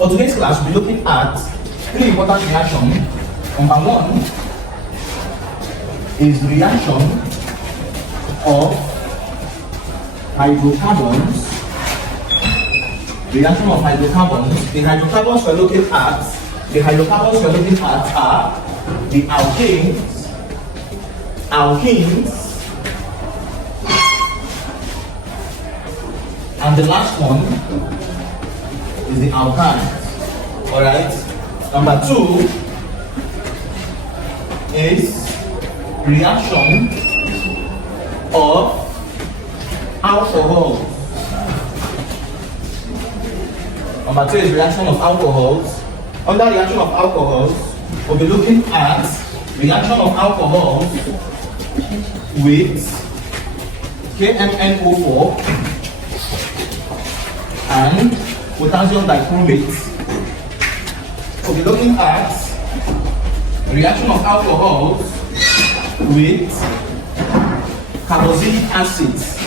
For today's class, we'll be looking at three important reactions. Number one is reaction of hydrocarbons. Reaction of hydrocarbons. The hydrocarbons we're looking at are the alkenes, and the last one is the alkynes. Alright? Number two is reaction of alcohols. Number two is reaction of alcohols. Under reaction of alcohols, we'll be looking at reaction of alcohols with KMnO4 and potassium dichromate. We'll be looking at reaction of alcohols with carboxylic acids.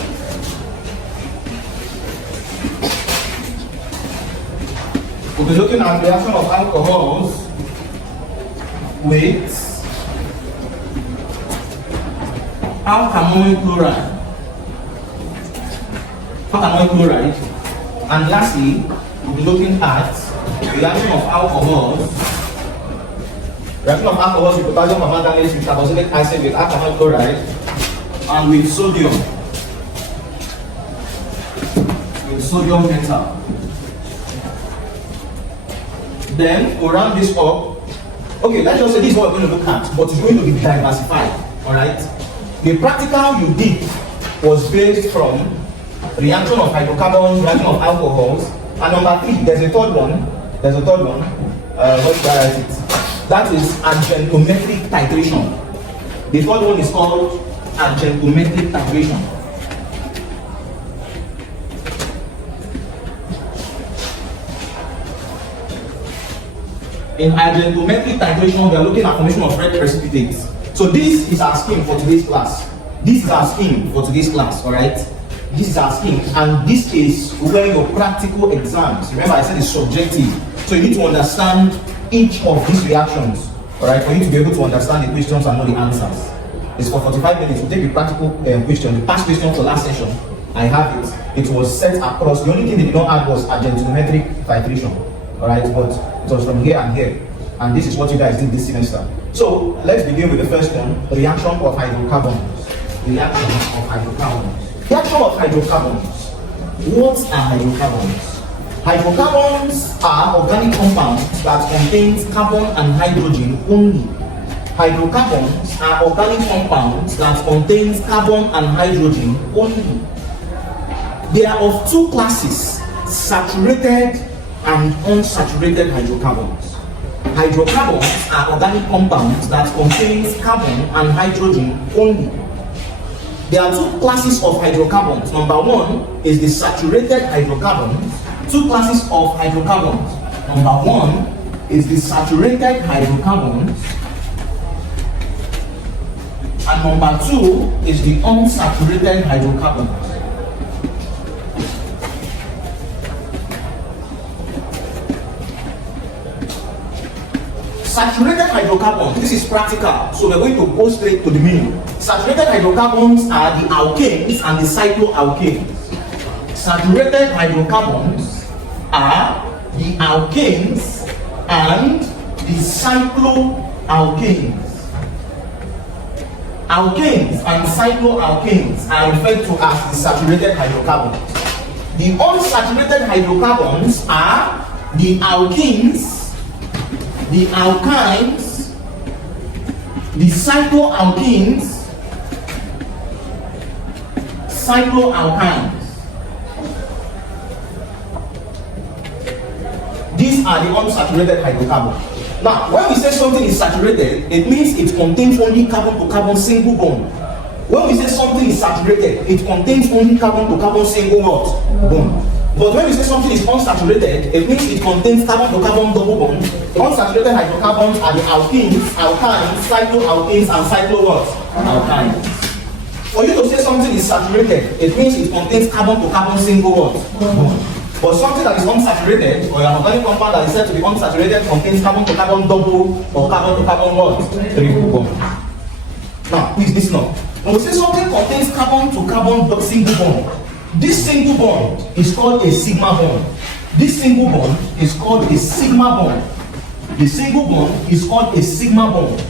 We'll be looking at reaction of alcohols with alkyne chloride. And lastly, we'll be looking at reaction of alcohols with potassium permanganate, with carboxylic acid, with alkyne chloride, and with sodium metal. Then we'll round this up. Okay, let's just say this is what we're going to look at, but it's going to be diversified. Alright? The practical you did was based from reaction of hydrocarbons, reaction of alcohols, and number three, there's a third one. What should I write it? That is argentometric titration. The third one is called argentometric titration. In argentometric titration, we are looking at formation of red precipitates. So this is our scheme for today's class. Alright? This is our scheme, and this is where your practical exams. Remember, I said it's subjective. So you need to understand each of these reactions, alright, for you to be able to understand the questions and know the answers. It's for 45 minutes. We'll take the practical question, the past question for last session. I have it. It was set across. The only thing they did not add was argentometric titration. Alright, but it was from here and here. And this is what you guys did this semester. So let's begin with the first one, reaction of hydrocarbons. Reaction of hydrocarbons. What are hydrocarbons? Hydrocarbons are organic compounds that contain carbon and hydrogen only. Hydrocarbons are organic compounds that contain carbon and hydrogen only. They are of two classes, saturated and unsaturated hydrocarbons. Hydrocarbons are organic compounds that contain carbon and hydrogen only. There are two classes of hydrocarbons. Number one is the saturated hydrocarbons. Two classes of hydrocarbons. Number one is the saturated hydrocarbons, and number two is the unsaturated hydrocarbons. Saturated hydrocarbons, this is practical, so we're going to go straight to the meaning. Saturated hydrocarbons are the alkanes and the cycloalkanes. Saturated hydrocarbons are the alkanes and the cycloalkanes. Alkanes and cycloalkanes are referred to as the saturated hydrocarbons. The unsaturated hydrocarbons are the alkenes, the alkynes, the cycloalkenes, These are the unsaturated hydrocarbons. Now, when we say something is saturated, it means it contains only carbon to carbon single bond. When we say something is saturated, it contains only carbon to carbon single bond. But when we say something is unsaturated, it means it contains carbon to carbon double bond. Unsaturated hydrocarbons are the alkenes, alkynes, cycloalkenes, and cycloalkynes. For you to say something is saturated, it means it contains carbon to carbon single bond. But something that is unsaturated, or an organic compound that is said to be unsaturated, contains carbon to carbon double or carbon to carbon what? Triple bond. Now, please listen up. When we say something contains carbon to carbon single bond, this single bond is called a sigma bond. This single bond is called a sigma bond. The single bond is called a sigma bond.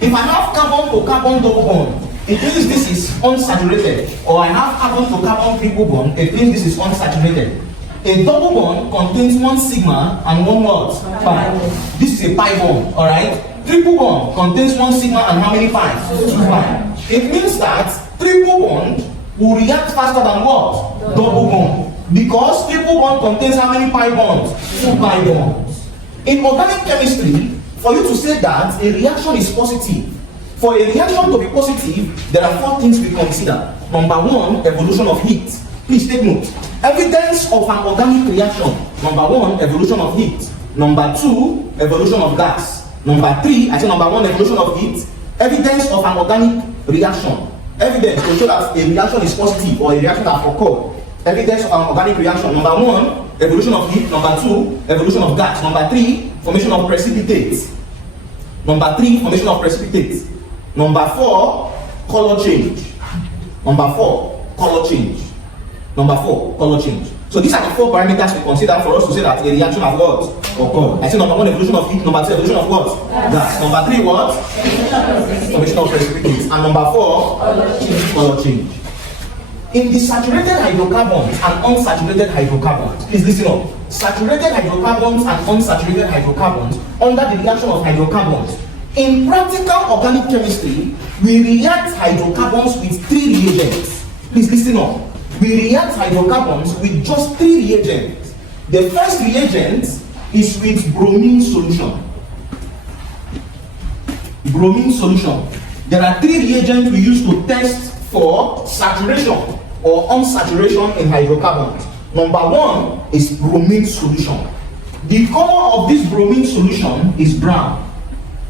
If I have carbon to carbon double bond, it means this is unsaturated. Or I have carbon to carbon triple bond, it means this is unsaturated. A double bond contains one sigma and one what? Pi. This is a pi bond, alright? Triple bond contains one sigma and how many pi? 2 pi. It means that triple bond will react faster than what? Double bond. Because triple bond contains how many pi bonds? 2 pi bonds. In organic chemistry, for you to say that a reaction is positive, for a reaction to be positive, there are 4 things we consider. Number 1, evolution of heat. Please take note. Evidence of an organic reaction. Number 1, evolution of heat. Number 2, evolution of gas. Number 3, I say number 1, evolution of heat. Evidence of an organic reaction. Evidence to show that a reaction is positive or a reaction that occurred. Evidence of an organic reaction. Number 1, evolution of heat. Number 2, evolution of gas. Number 3, formation of precipitates. Number 3, formation of precipitates. Number 4, color change. Number 4, color change. Number 4, color change. So these are the 4 parameters we consider for us to say that a reaction has what? Occurred. I say number 1, evolution of heat. Number 2, evolution of what? Gas. Number 3, what? Formation of precipitates. And number 4, color change. In the saturated hydrocarbons and unsaturated hydrocarbons, please listen up. Saturated hydrocarbons and unsaturated hydrocarbons under the reaction of hydrocarbons. In practical organic chemistry, we react hydrocarbons with 3 reagents. Please listen up. We react hydrocarbons with just 3 reagents. The first reagent is with bromine solution. Bromine solution. There are 3 reagents we use to test for saturation or unsaturation in hydrocarbons. Number 1 is bromine solution. The color of this bromine solution is brown.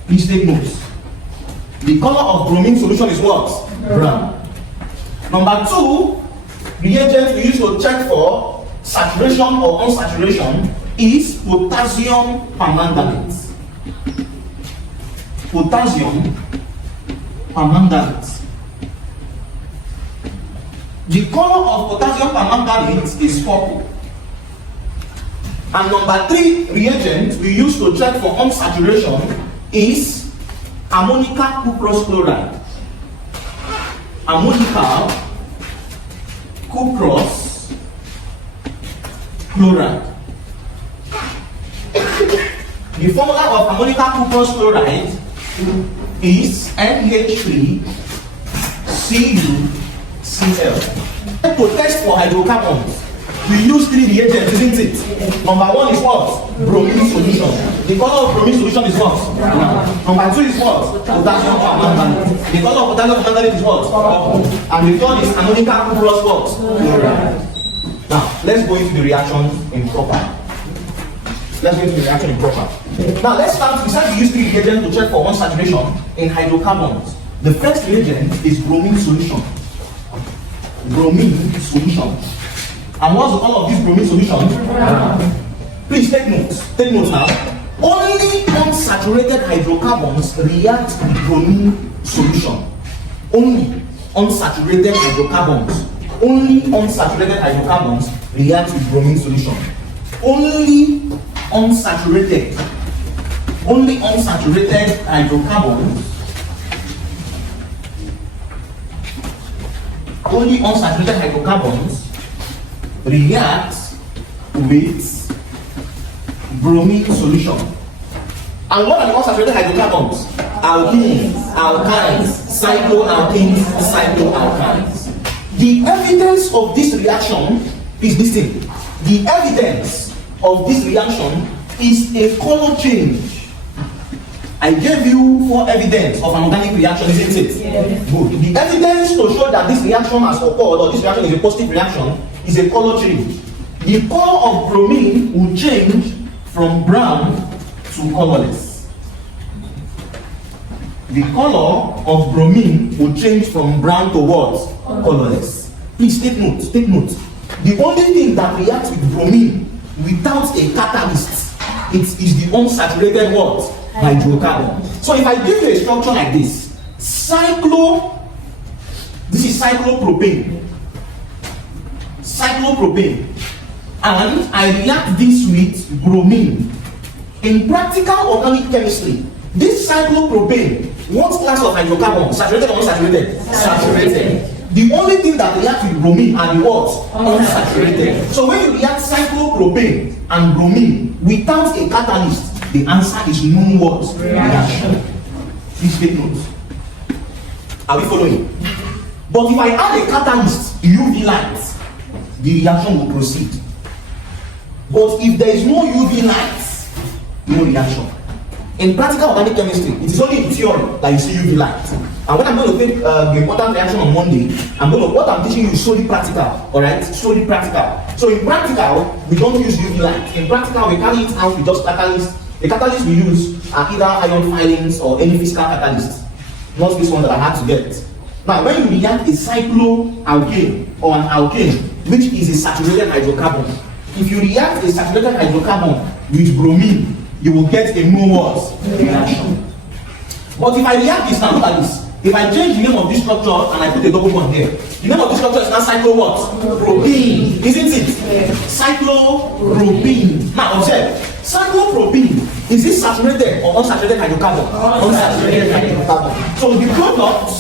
Please take note. The color of bromine solution is what? Brown. Number 2 reagent we use to check for saturation or unsaturation is potassium permanganate. Potassium permanganate. The color of potassium permanganate is purple. And number 3 reagent we use to check for unsaturation is ammonical cuprous chloride. Ammonical cuprous chloride. The formula of ammonical cuprous chloride is NH3CuCl. To test for hydrocarbons, we use 3 reagents, isn't it? Number 1 is what? Bromine solution. The color of bromine solution is what? Number 2 is what? Potassium permanganate. The color of potassium permanganate is what? And the third is ammonical cuprous what? Chloride. Now, let's go into the reaction in proper. Now, let's start. We said we use 3 reagents to check for unsaturation in hydrocarbons. The first reagent is bromine solution. Bromine solution. And what's the color of this bromine solution? Please take notes. Take notes now. Only unsaturated hydrocarbons react with bromine solution. Only unsaturated hydrocarbons. Only unsaturated hydrocarbons react with bromine solution. Only unsaturated hydrocarbons. Only unsaturated hydrocarbons react with bromine solution. And what are the unsaturated hydrocarbons? Alkenes, alkynes, cycloalkenes, cycloalkynes. The evidence of this reaction is this thing. The evidence of this reaction is a color change. I gave you 4 evidence of an organic reaction, isn't it? Yes. Good. The evidence to show that this reaction has occurred or this reaction is a positive reaction is a color change. The color of bromine will change from brown to colorless. The color of bromine will change from brown to what? Colorless. Please take note. Take note. The only thing that reacts with bromine without a catalyst, it is the unsaturated what? Hydrocarbon. So if I give you a structure like this, this is cyclopropane, and I react this with bromine. In practical organic chemistry, this cyclopropane, what class of hydrocarbon? Saturated or unsaturated? Saturated. The only thing that reacts with bromine are the what? Unsaturated. So when you react cyclopropane and bromine without a catalyst, the answer is no what? Reaction. Please take note. Are we following? But if I add a catalyst, UV light, the reaction will proceed. But if there is no UV light, no reaction. In practical organic chemistry, it is only in theory that you see UV light. And when I'm going to take the important reaction on Monday, what I'm teaching you is solely practical. Alright? Solely practical. So in practical, we don't use UV light. In practical, we carry it out with just catalyst. The catalysts we use are either ion filings or any physical catalyst. Not this one that I had to get. Now, when you react a cycloalkane or an alkane, which is a saturated hydrocarbon, if you react a saturated hydrocarbon with bromine, you will get a no what? Reaction. But if I react this now, look at this. If I change the name of this structure and I put a double bond here, the name of this structure is now cyclo what? Propene, isn't it? Cyclopropene. Now observe, cyclopropene, is this saturated or unsaturated hydrocarbon? Unsaturated hydrocarbon. So the product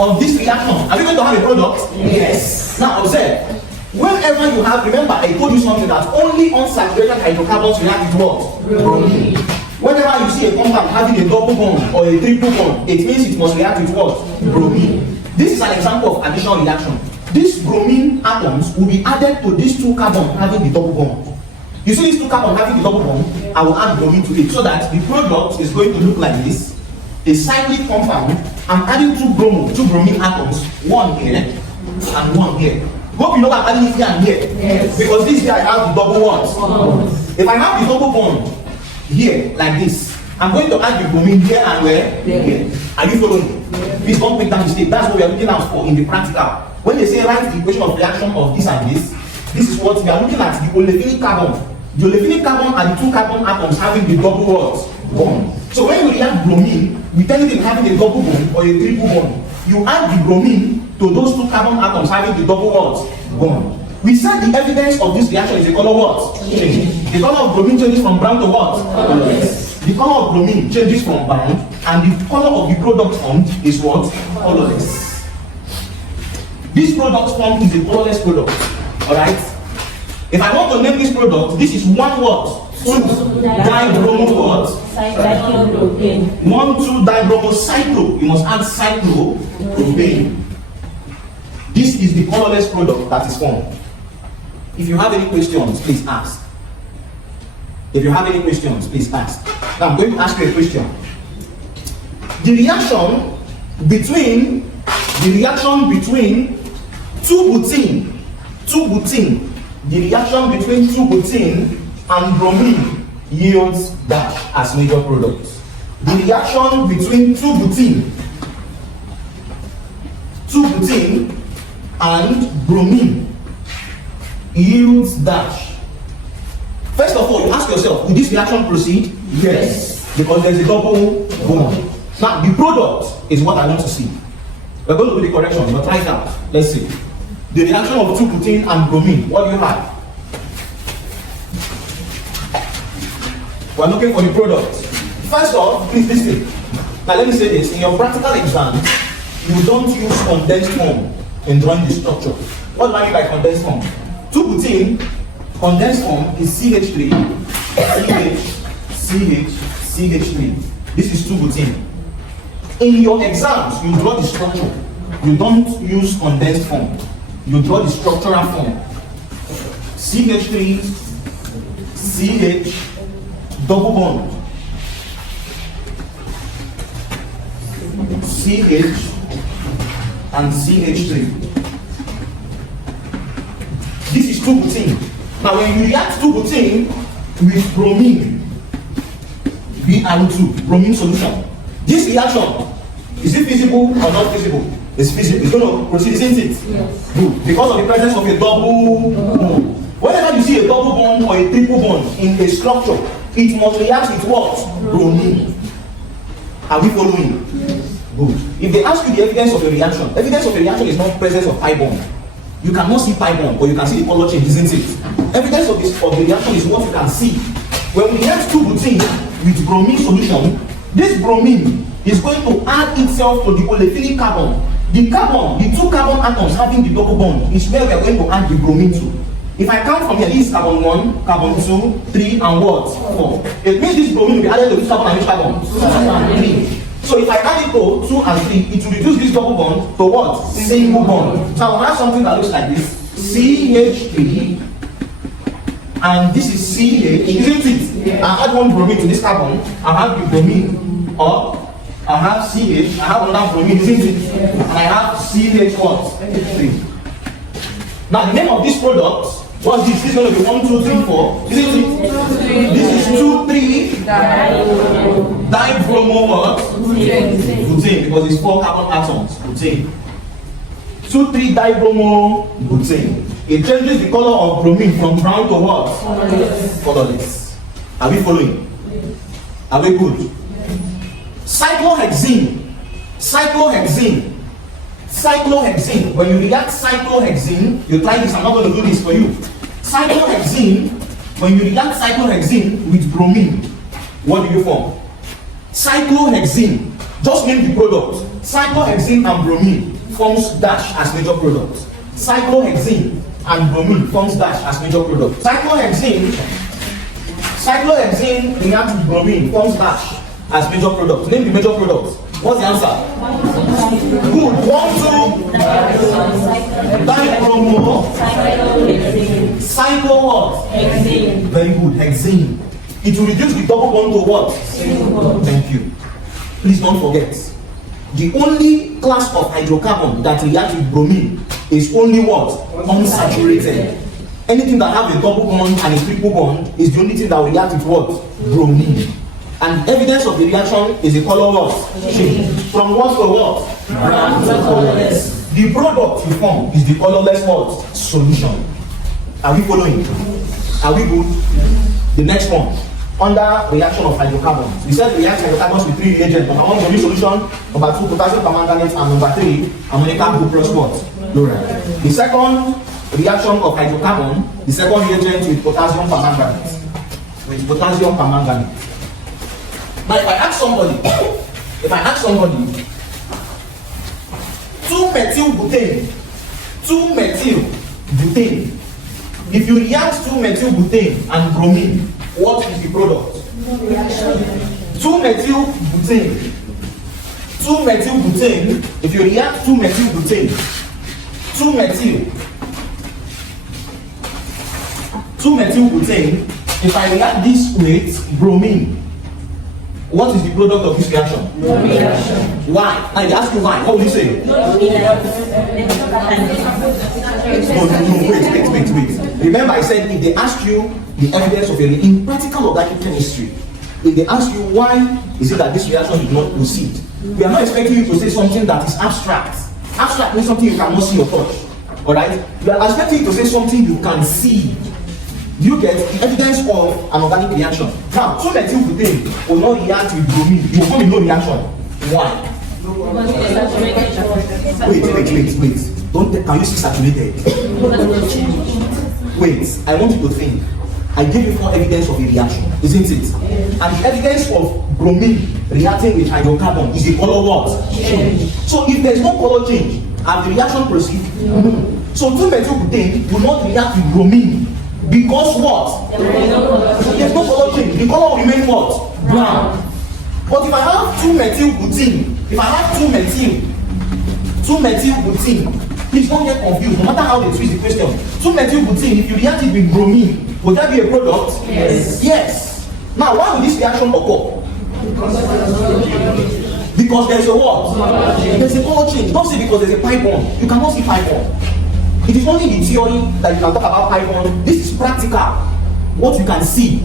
of this reaction, are we going to have a product? Yes. Now observe, whenever you have, remember I told you something that only unsaturated hydrocarbons react with what? Bromine. Whenever you see a compound having a double bond or a triple bond, it means it must react with what? Bromine. This is an example of addition reaction. These bromine atoms will be added to these two carbons having the double bond. You see these two carbons having the double bond, I will add bromine to it so that the product is going to look like this. A cyclic compound. I'm adding two bromine atoms, one here and one here. Hope you know I'm adding it here and here. Yes. Because this here I have the double bonds. If I have the double bond here, like this, I'm going to add the bromine here and where? Here. Are you following? Yes. Please don't make that mistake. That's what we are looking out for in the practical. When they say write the equation of reaction of this and this is what we are looking at, the olefinic carbon. The olefinic carbon are the two carbon atoms having the double what? Bond. So when you react bromine with anything having a double bond or a triple bond, you add the bromine to those two carbon atoms having the double what? Bond. We said the evidence of this reaction is the color what? Change. The color of bromine changes from brown to what? Colorless. The color of bromine changes from brown, and the color of the product formed is what? Colorless. This product formed is a colorless product. Alright? If I want to name this product, this is one what? 2-dibromo what? 1,2-dibromocyclo. You must add cyclopropane. This is the colorless product that is formed. If you have any questions, please ask. If you have any questions, please ask. Now I'm going to ask you a question. The reaction between 2-butene, the reaction between 2-butene and bromine yields dash as major products. The reaction between 2-butene and bromine yields dash. First of all, you ask yourself, will this reaction proceed? Yes. Because there's a double bond. Now, the product is what I want to see. We're going to do the correction, but right now, let's see. The reaction of 2-butene and bromine, what do you have? We're looking for the product. First off, please listen. Now let me say this, in your practical exam, you don't use condensed form in drawing the structure. What do I mean by condensed form? 2-butene, condensed form is CH3, CH3. This is 2-butene. In your exams, you draw the structure. You don't use condensed form. You draw the structural form. CH3, CH, double bond. CH and CH3. This is 2-butene. Now when you react 2-butene with bromine, Br2, bromine solution, this reaction, is it feasible or not feasible? It's feasible. It's going to proceed, isn't it? Yes. Good. Because of the presence of a double bond. Whenever you see a double bond or a triple bond in a structure, it must react with what? Bromine. Are we following? Yes. Good. If they ask you the evidence of a reaction is not presence of pi bond. You cannot see pi bond, but you can see the color change, isn't it? Evidence of the reaction is what you can see. When we react 2 butane with bromine solution, this bromine is going to add itself to the olefinic carbon. The 2 carbon atoms having the double bond is where we are going to add the bromine to. If I count from here, this is carbon 1, carbon 2, 3, and what? 4. It means this bromine will be added to this carbon and which carbon? 2 and 3. So if I add it to 2 and 3, it will reduce this double bond to what? Single bond. So I will have something that looks like this. CH3, and this is CH, isn't it? Yeah. I add one bromine to this carbon, I have the bromine, or I have CH, I have another bromine, isn't it? Yeah. And I have CH what? 3. Now the name of this product, what's this? This is going to be 1, 2, 3, 4. Isn't it? This is 2, 3 dibromo what? Butane, because it's 4 carbon atoms. Butane. 2, 3 dibromo butane. It changes the color of bromine from brown to what? Colorless. Are we following? Are we good? Cyclohexene. Cyclohexene. When you react cyclohexene, you try this. I'm not going to do this for you. Cyclohexene. When you react cyclohexene with bromine, what do you form? Cyclohexene. Just name the product. Cyclohexene and bromine forms dash as major product. Cyclohexene and bromine forms dash as major product. Cyclohexene reacts with bromine forms dash as major product. Name the major product. What's the answer? Good. 1, 2 dibromo cycle what? Hexene. Very good. Hexene. It will reduce the double bond to what? Thank you. Please don't forget. The only class of hydrocarbon that reacts with bromine is only what? Unsaturated. Anything that has a double bond and a triple bond is the only thing that will react with what? Bromine. And evidence of the reaction is the color what? Change. From what to what? Brown to colorless. The product you form is the colorless what? Solution. Are we following? Are we good? The next one. Under reaction of hydrocarbons. We said we react hydrocarbons with 3 reagents. Number 1, bromine solution. Number 2, potassium permanganate. And number 3, ammonium group plus what? Chloride. The second reaction of hydrocarbon, the second reagent with potassium permanganate. Now if I ask somebody, 2-methyl butane. If you react 2-methyl butane and bromine, what is the product? 2-methyl butane. If you react 2-methyl butane, 2-methyl butane, if I react this with bromine, what is the product of this reaction? Why? I ask you why. What will you say? No, wait. Remember I said if they ask you the evidence of in practical organic chemistry, if they ask you why is it that this reaction did not proceed, we are not expecting you to say something that is abstract. Abstract means something you cannot see or touch. Alright? We are expecting you to say something you can see. You get the evidence of an organic reaction. Now, 2-methyl butane will not react with bromine. You will find no reaction. Why? Wait. Can you see saturated? Wait, I want you to think. I gave you 4 evidence of a reaction, isn't it? And the evidence of bromine reacting with hydrocarbon is the color what? Change. So if there is no color change and the reaction proceeds, so 2-methyl butane will not react with bromine. Because what? There's no color change. The color will remain what? Brown. But if I have 2-methyl butane, please don't get confused. No matter how they twist the question, 2-methyl butane, if you react it with bromine, would that be a product? Yes. Now, why will this reaction occur? Because there's a what? There's a color change. Don't say because there's a pi bond. You cannot see pi bond. It is only in theory that you can talk about pi bond. This is practical. What you can see.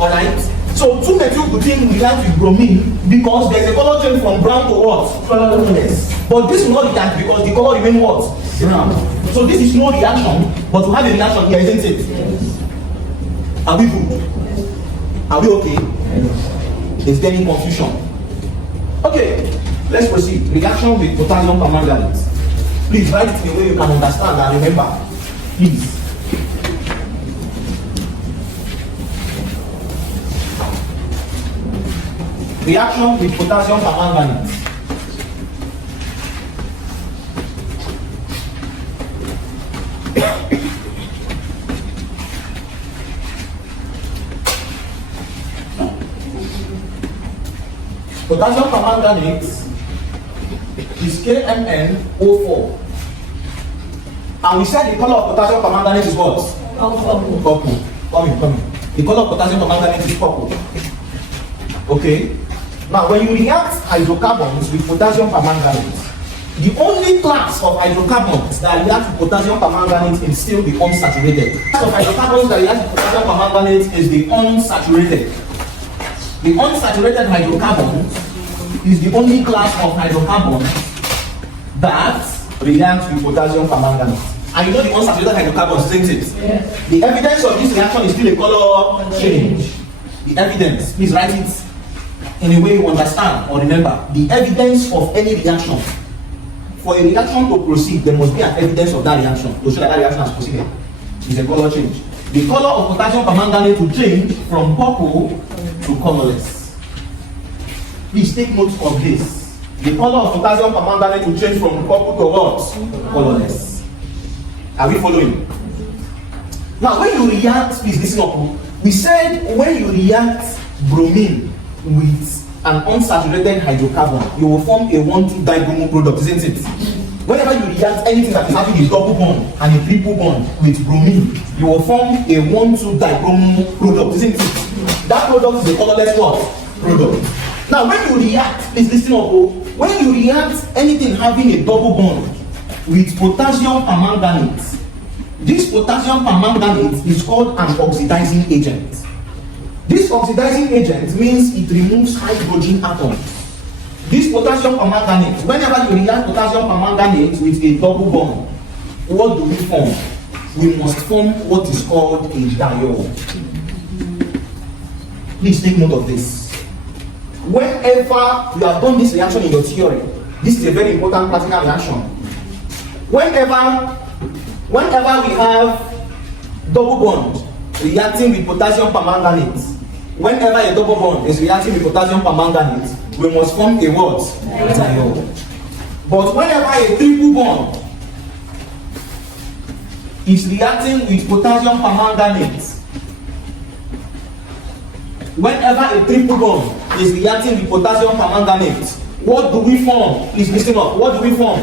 Alright? So 2-methyl-butene reacts with bromine because there's a color change from brown to what? Colorless. But this will not react because the color remains what? Brown. So this is no reaction, but we have a reaction here, isn't it? Yes. Are we good? Are we okay? Yes. Is there any confusion? Okay, let's proceed. Reaction with potassium permanganate. Please write it in a way you can understand and remember. Please. Reaction with potassium permanganate. Potassium permanganate is KMnO4. And we said the color of potassium permanganate is what? Purple. Come in. The color of potassium permanganate is purple. Okay? Now, when you react hydrocarbons with potassium permanganate, the only class of hydrocarbons that react with potassium permanganate is still the unsaturated. The class of hydrocarbons that react with potassium permanganate is the unsaturated. The unsaturated hydrocarbon is the only class of hydrocarbons that reacts with potassium permanganate. And you know the unsaturated hydrocarbons, isn't it? Yes. The evidence of this reaction is still a color change. The evidence, please write it in a way you understand or remember. The evidence of any reaction. For a reaction to proceed, there must be an evidence of that reaction to show that that reaction has proceeded. It's a color change. The color of potassium permanganate will change from purple to colorless. Please take note of this. The color of potassium permanganate will change from purple to what? Colorless. Are we following? Now, when you react, please listen up. We said when you react bromine with an unsaturated hydrocarbon, you will form a 1,2 dibromo product, isn't it? Whenever you react anything that is having a double bond and a triple bond with bromine, you will form a 1,2 dibromo product, isn't it? That product is a colorless what? Product. Now, when you react, please listen up. When you react anything having a double bond with potassium permanganate, this potassium permanganate is called an oxidizing agent. This oxidizing agent means it removes hydrogen atoms. This potassium permanganate, whenever you react potassium permanganate with a double bond, what do we form? We must form what is called a diol. Please take note of this. Whenever you have done this reaction in your theory, this is a very important practical reaction. Whenever we have double bond reacting with potassium permanganate, whenever a double bond is reacting with potassium permanganate, we must form a what? Diol. But whenever a triple bond is reacting with potassium permanganate, whenever a triple bond is reacting with potassium permanganate, what do we form? Please listen up. What do we form?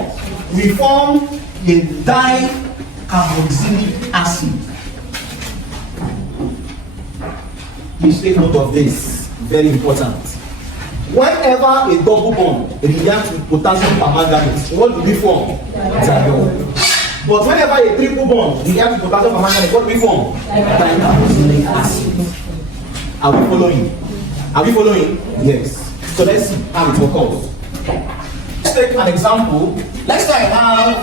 We form a dicarboxylic acid. Please take note of this. Very important. Whenever a double bond reacts with potassium permanganate, what do we form? Diol. But whenever a triple bond reacts with potassium permanganate, what do we form? Dicarboxylic acid. Are we following? Are we following? Yes. So let's see how it works. Let's take an example. Let's say I have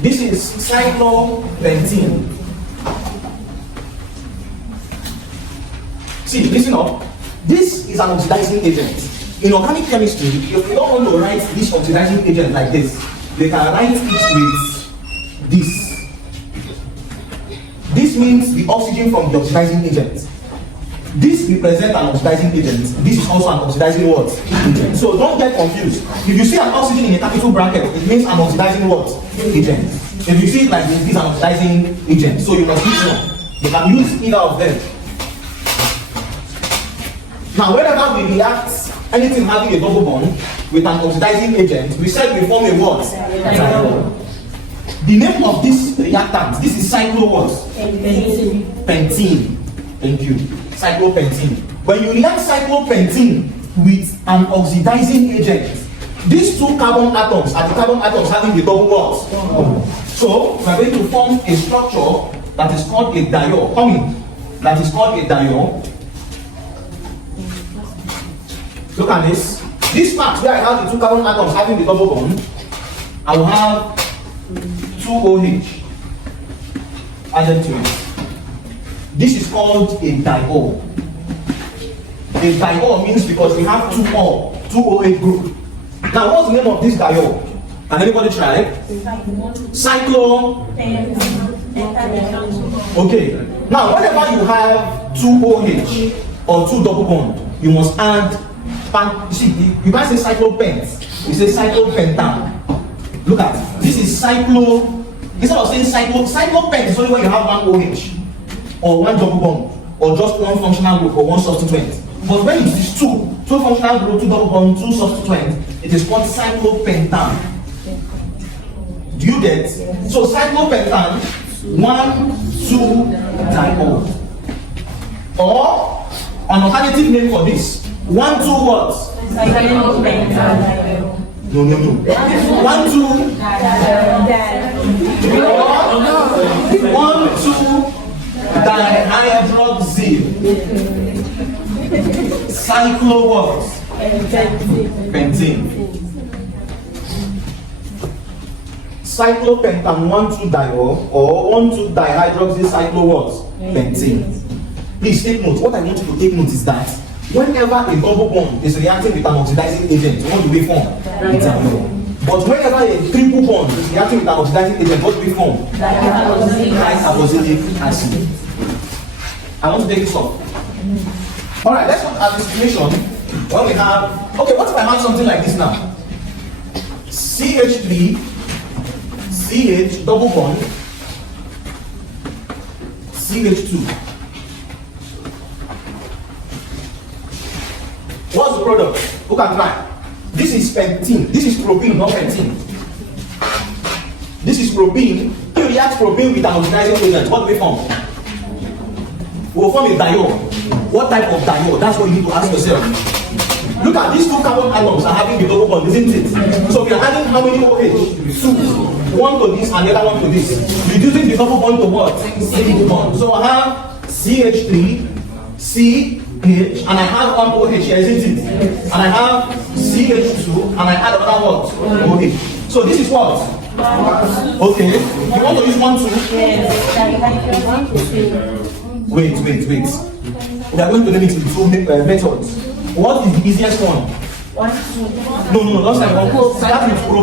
this is cyclobenzene. See, listen up. This is an oxidizing agent. In organic chemistry, if you don't want to write this oxidizing agent like this, they can write it with this. This means the oxygen from the oxidizing agent. This represents an oxidizing agent. This is also an oxidizing what? Agent. So don't get confused. If you see an oxygen in a capital bracket, it means an oxidizing what? Agent. If you see it like this, this is an oxidizing agent. So you must use one. You can use either of them. Now, whenever we react anything having a double bond with an oxidizing agent, we said we form a what? The name of this reactant, this is cyclo what? Pentene. Thank you. Cyclopentene. When you react cyclopentene with an oxidizing agent, these two carbon atoms are the carbon atoms having the double bonds. So we are going to form a structure that is called a diol. That is called a diol. Look at this. This part where I have the two carbon atoms having the double bond, I will have 2 OH added to it. This is called a diol. A diol means because we have 2 OH group. Now, what's the name of this diol? Can anybody try? Cyclo. Okay. Now, whenever you have 2 OH or 2 double bond, you must add. You see, you can't say cyclopent. You say cyclopentan. Look at this is cyclo. Instead of saying cyclopent is only when you have 1 OH or 1 double bond or just 1 functional group or 1 substituent. But when it is 2 functional group, 2 double bond, 2 substituent, it is called cyclopentan. Do you get? So cyclopentan, 1, 2 diol. Or an alternative name for this, 1, 2 what? No. 1, 2 1, 2 dihydroxyl. Cyclo what? Pentane. Cyclopentan 1, 2 diol or 1, 2 dihydroxyl cyclo what? Pentane. Please take note. What I want you to take note is that whenever a double bond is reacting with an oxidizing agent, what do we form? Diol. But whenever a triple bond is reacting with an oxidizing agent, what do we form? Dicarboxylic acid. I want to take this off. Alright, let's look at the situation when we have. Okay, what if I have something like this now? CH3, CH double bond, CH2. What's the product? Who can try? This is pentene. This is propene, not pentene. This is propene. If you react propene with an oxidizing agent, what do we form? We will form a diol. What type of diol? That's what you need to ask yourself. Look at these 2 carbon atoms are having the double bond, isn't it? So we are adding how many OH? 2. 1 to this and the other 1 to this. Reducing the double bond to what? Single bond. So I have CH3, CH, and I have 1 OH here, isn't it? And I have CH2, and I add another what? OH. So this is what? Okay. You want to use 1, 2? Wait. We are going to limit it to 2 methods. What is the easiest one? 1, 2. No, last time one. Start with pro.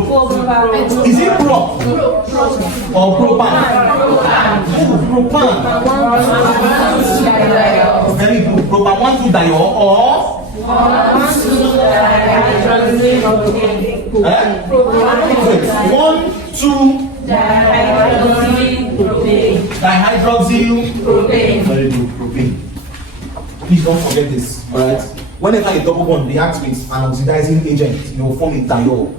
Is it pro? Or propan? Propan. Very good. Propan 1, 2 diol or 1, 2 dihydroxyl propane. Very good, propane. Please don't forget this, alright? Whenever a double bond reacts with an oxidizing agent, you will form a diol.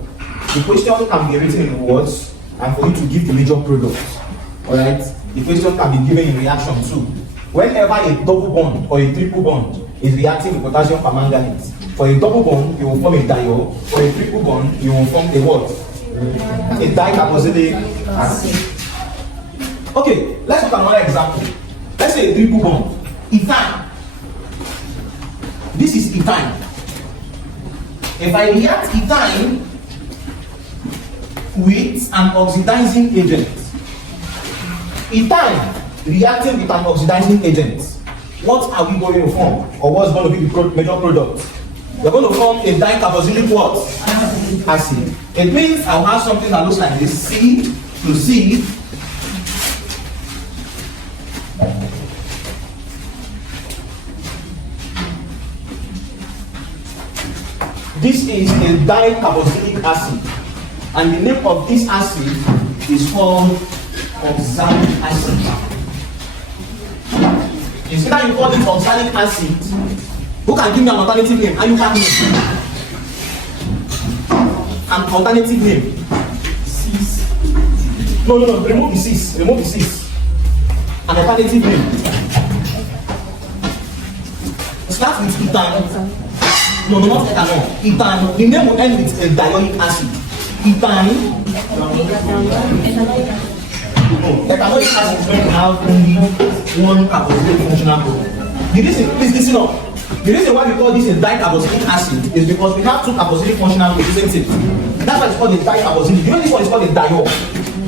The question can be written in words and for you to give the major product, alright? The question can be given in reaction too. Whenever a double bond or a triple bond is reacting with potassium permanganate, for a double bond, you will form a diol. For a triple bond, you will form a what? A dicarboxylic acid. Okay, let's look at another example. Let's say a triple bond. Ethyne. This is ethyne. If I react ethyne with an oxidizing agent, ethyne reacting with an oxidizing agent, what are we going to form? Or what's going to be the major product? We're going to form a dicarboxylic what? Acid. It means I'll have something that looks like this, C to C. This is a dicarboxylic acid, and the name of this acid is called oxalic acid. You see that you call it oxalic acid. Who can give me an alternative name? And you can name an alternative name. Cis. No. Remove the cis. An alternative name. starts with ethanol. No, not ethanol. Ethanol. The name will end with a dioic acid. Ethanol. No, ethanoic acid is going to have only one carboxylic functional group. The reason, please listen up. The reason why we call this a dicarboxylic acid is because we have two carboxylic functional groups, isn't it? That's why it's called a dicarboxylic. You know this one is called a diol.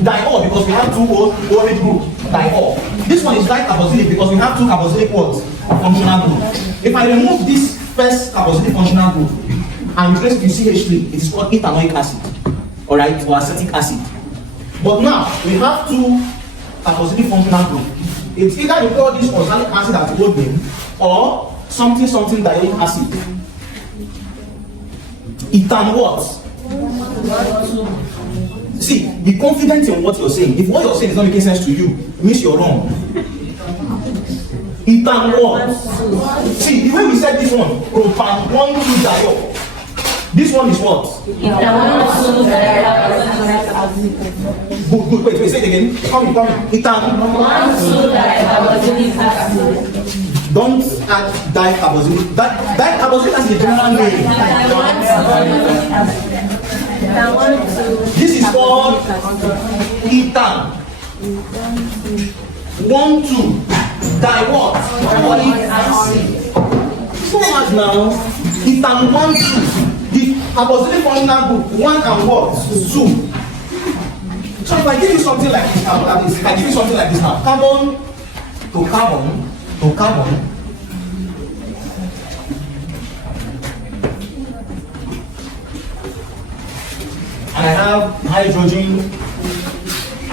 Diol because we have two OH groups. Diol. This one is dicarboxylic because we have two carboxylic what? Functional groups. If I remove this first carboxylic functional group and replace it with CH3, it is called ethanoic acid. Alright, or acetic acid. But now we have two carboxylic functional groups. It's either you call this oxalic acid as the old name or something dioic acid. Ethan what? See, be confident in what you're saying. If what you're saying is not making sense to you, it means you're wrong. Ethan what? See, the way we said this one, propan 1,2-diol. This one is what? Good, wait, say it again. Come in. Ethan 1,2-dicarboxylic acid. Don't add dicarboxylic. Dicarboxylic acid is a general name. This is called ethan 1,2-diol. So much now. Ethan 1,2. The carboxylic functional group 1 and what? 2. So if I give you something like this now, carbon to carbon. And I have hydrogen.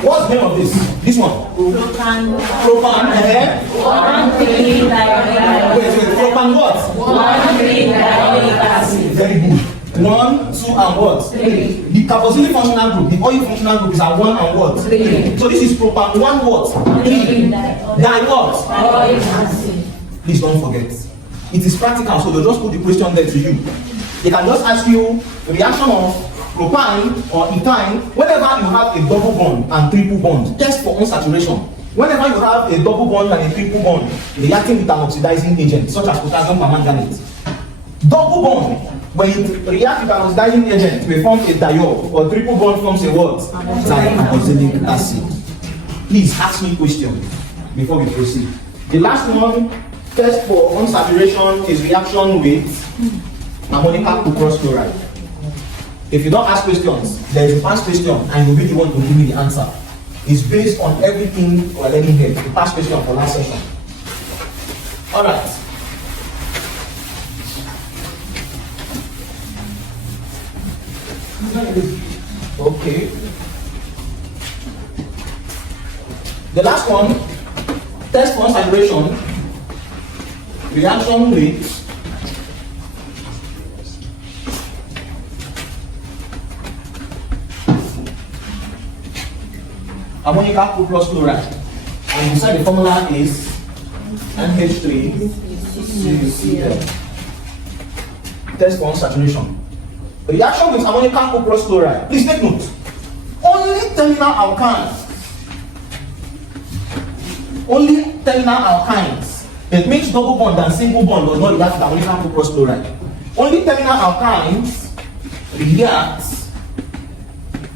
What's the name of this? This one? Propan. Wait, propan what? 1,3-dioic acid. Very good. 1, 2, and what? 3. The carboxylic functional group, the oil functional group is at 1 and what? 3. So this is propan 1 what? 3. Di what? Dioic acid. Please don't forget. It is practical, so they'll just put the question there to you. They can just ask you the reaction of propane or ethane whenever you have a double bond and triple bond. Test for unsaturation. Whenever you have a double bond and a triple bond reacting with an oxidizing agent such as potassium permanganate. Double bond, when it reacts with an oxidizing agent, will form a diol, or triple bond forms a what? Dicarboxylic acid. Please ask me a question before we proceed. The last one, test for unsaturation, is reaction with ammonium cuprous chloride. If you don't ask questions, there is a past question and you'll be the one to give me the answer. It's based on everything we're learning here. The past question for last session. Alright. Okay. The last one, test for unsaturation, reaction with ammonium cuprous chloride. And you said the formula is NH3CuCl. Test for unsaturation. Reaction with ammonium cuprous chloride. Please take note. Only terminal alkynes. Only terminal alkynes. It means double bond and single bond does not react with ammonium cuprous chloride. Only terminal alkynes react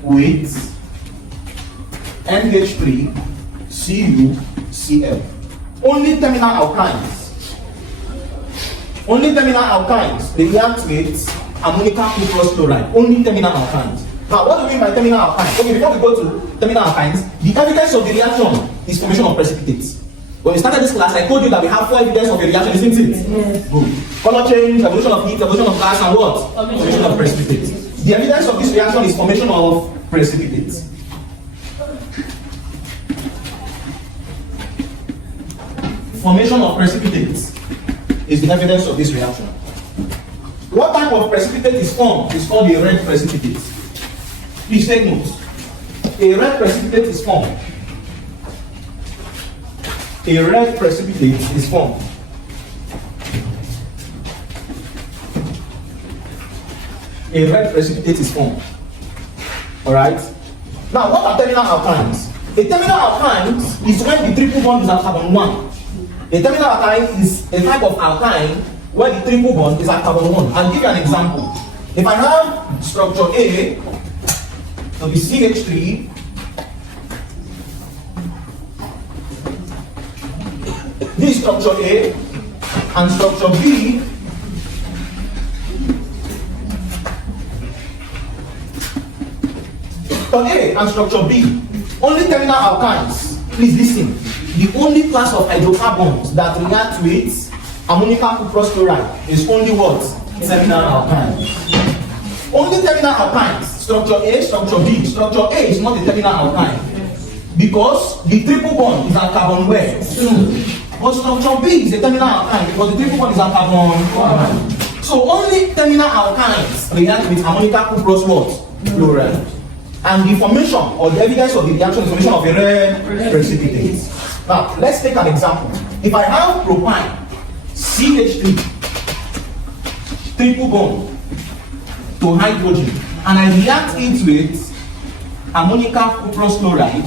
with NH3CuCl. Only terminal alkynes. Only terminal alkynes they react with ammonium cuprous chloride. Only terminal alkynes. Now, what do we mean by terminal alkynes? Okay, before we go to terminal alkynes, the evidence of the reaction is formation of precipitates. When we started this class, I told you that we have 4 evidence of a reaction, isn't it? Yes. Good. Color change, evolution of heat, evolution of gas, and what? Formation of precipitates. The evidence of this reaction is formation of precipitates. Formation of precipitates is the evidence of this reaction. What type of precipitate is formed is called a red precipitate. Please take note. A red precipitate is formed. A red precipitate is formed. A red precipitate is formed. Alright? Now, what are terminal alkynes? A terminal alkyne is when the triple bond is at carbon 1. A terminal alkyne is a type of alkyne where the triple bond is at carbon 1. I'll give you an example. If I have structure A to be CH3, this is structure A, and structure B for A and structure B, only terminal alkynes. Please listen. The only class of hydrocarbons that react with ammonium cuprous chloride is only what? Terminal alkynes. Only terminal alkynes. Structure A, structure B. Structure A is not a terminal alkyne because the triple bond is at carbon where? 2. But structure B is a terminal alkyne because the triple bond is at carbon 1. So only terminal alkynes react with ammonium cuprous what? Chloride. And the formation or the evidence of the reaction is formation of a red precipitate. Now, let's take an example. If I have propine, CH3, triple bond to hydrogen, and I react it with ammonium cuprous chloride,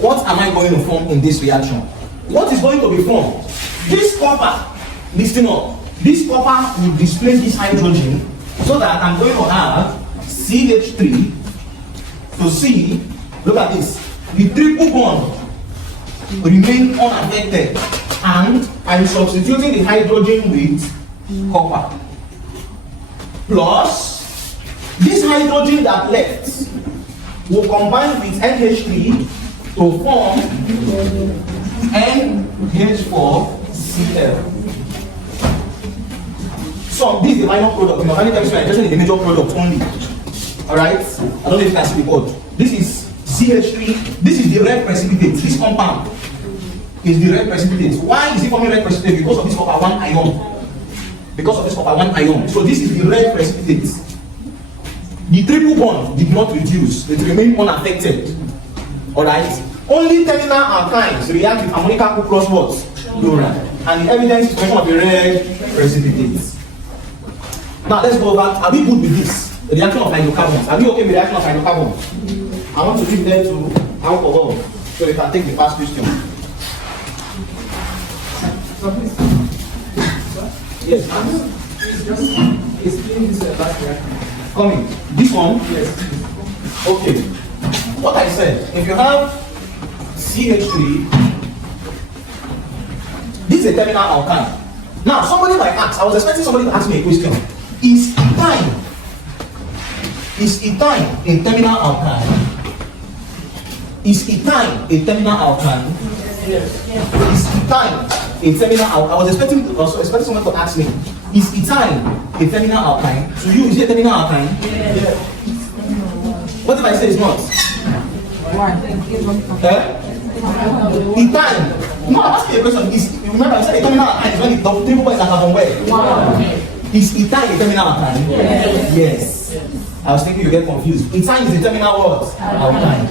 what am I going to form in this reaction? What is going to be formed? This copper, listen up, this copper will displace this hydrogen so that I'm going to have CH3 to C. Look at this. The triple bond remain unaffected, and I'm substituting the hydrogen with copper. Plus, this hydrogen that left will combine with NH3 to form NH4Cl. So this is the minor product. In organic chemistry, I'm interested in the major product only. Alright? I don't know if you can see the board. This is CH3. This is the red precipitate. This compound is the red precipitate. Why is it forming red precipitate? Because of this copper 1 ion. Because of this copper 1 ion. So this is the red precipitate. The triple bond did not reduce. It remained unaffected. Alright? Only terminal alkynes react with ammonium cuprous what? Chloride. And the evidence is formation of a red precipitate. Now let's go back. Are we good with this? The reaction of hydrocarbons. Are you okay with the reaction of hydrocarbons? I want to give them to alcohol so we can take the first question. Yes. Coming. This one? Yes. Okay. What I said, if you have CH3, this is a terminal alkyne. Now, somebody might ask, I was expecting somebody to ask me a question. Is ethyne a terminal alkyne? Is ethyne a terminal alkyne? Yes. Is ethyne a terminal alkyne? I was expecting someone to ask me, is ethyne a terminal alkyne? To you, is it a terminal alkyne? Yes. What if I say it's not? Ethyne. No, I'm asking you a question. Remember, I said a terminal alkyne is when the triple bond is at carbon where? Is ethyne a terminal alkyne? Yes. I was thinking you get confused. Ethyne is the terminal what? Alkyne.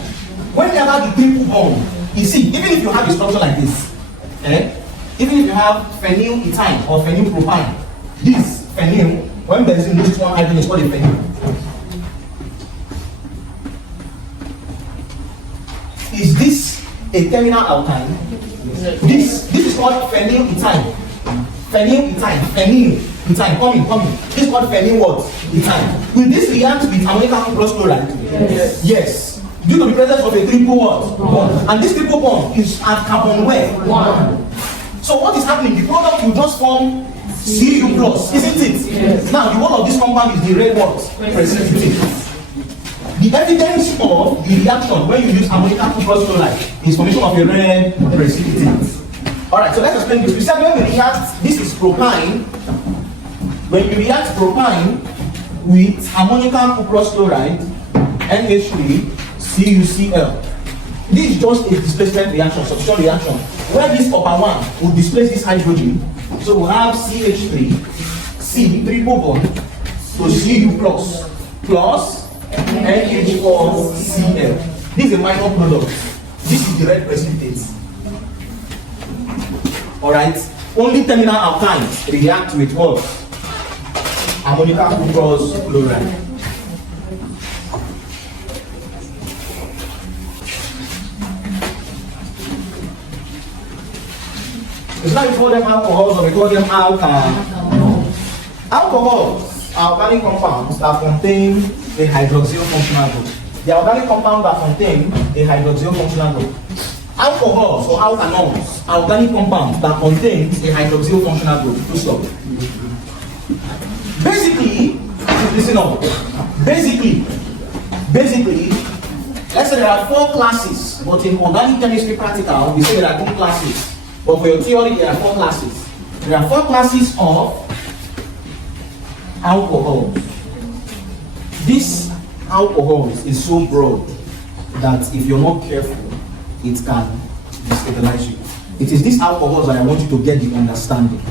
When you have the triple bond, you see, even if you have a structure like this, even if you have phenyl ethyne or phenyl propyne, this phenyl, when benzene loses one hydrogen, is called a phenyl. Is this a terminal alkyne? This is called phenyl ethyne. Phenyl ethyne. Phenyl ethyne. Coming. This is called phenyl what? Ethyne. Will this react with ammonium cuprous chloride? Yes. Yes. Due to the presence of a triple what? Bond. And this triple bond is at carbon where? 1. So what is happening? The product will just form Cu plus, isn't it? Yes. Now the whole of this compound is the red what? Precipitate. The evidence of the reaction when you use ammonium cuprous chloride is formation of a red precipitate. Alright, so let's explain this. We said when we react, this is propyne. When you react propyne with ammonium cuprous chloride, NH3, CuCl. This is just a displacement reaction, substitution reaction, where this copper 1 will displace this hydrogen. So we'll have CH3, C, triple bond, to Cu plus NH4Cl. This is a minor product. This is the red precipitate. Alright? Only terminal alkynes react with what? Ammonium cuprous chloride. It's not we call them alcohols or we call them alkyne. Alcohols are organic compounds that contain a hydroxyl functional group. They are organic compounds that contain a hydroxyl functional group. Alcohols or alkanols are organic compounds that contain a hydroxyl functional group. Full stop. Basically, listen up. Basically, let's say there are 4 classes, but in organic chemistry practical, we say there are 2 classes. But for your theory, there are 4 classes. There are 4 classes of alcohols. This alcohols is so broad that if you're not careful, it can destabilize you. It is these alcohols that I want you to get the understanding.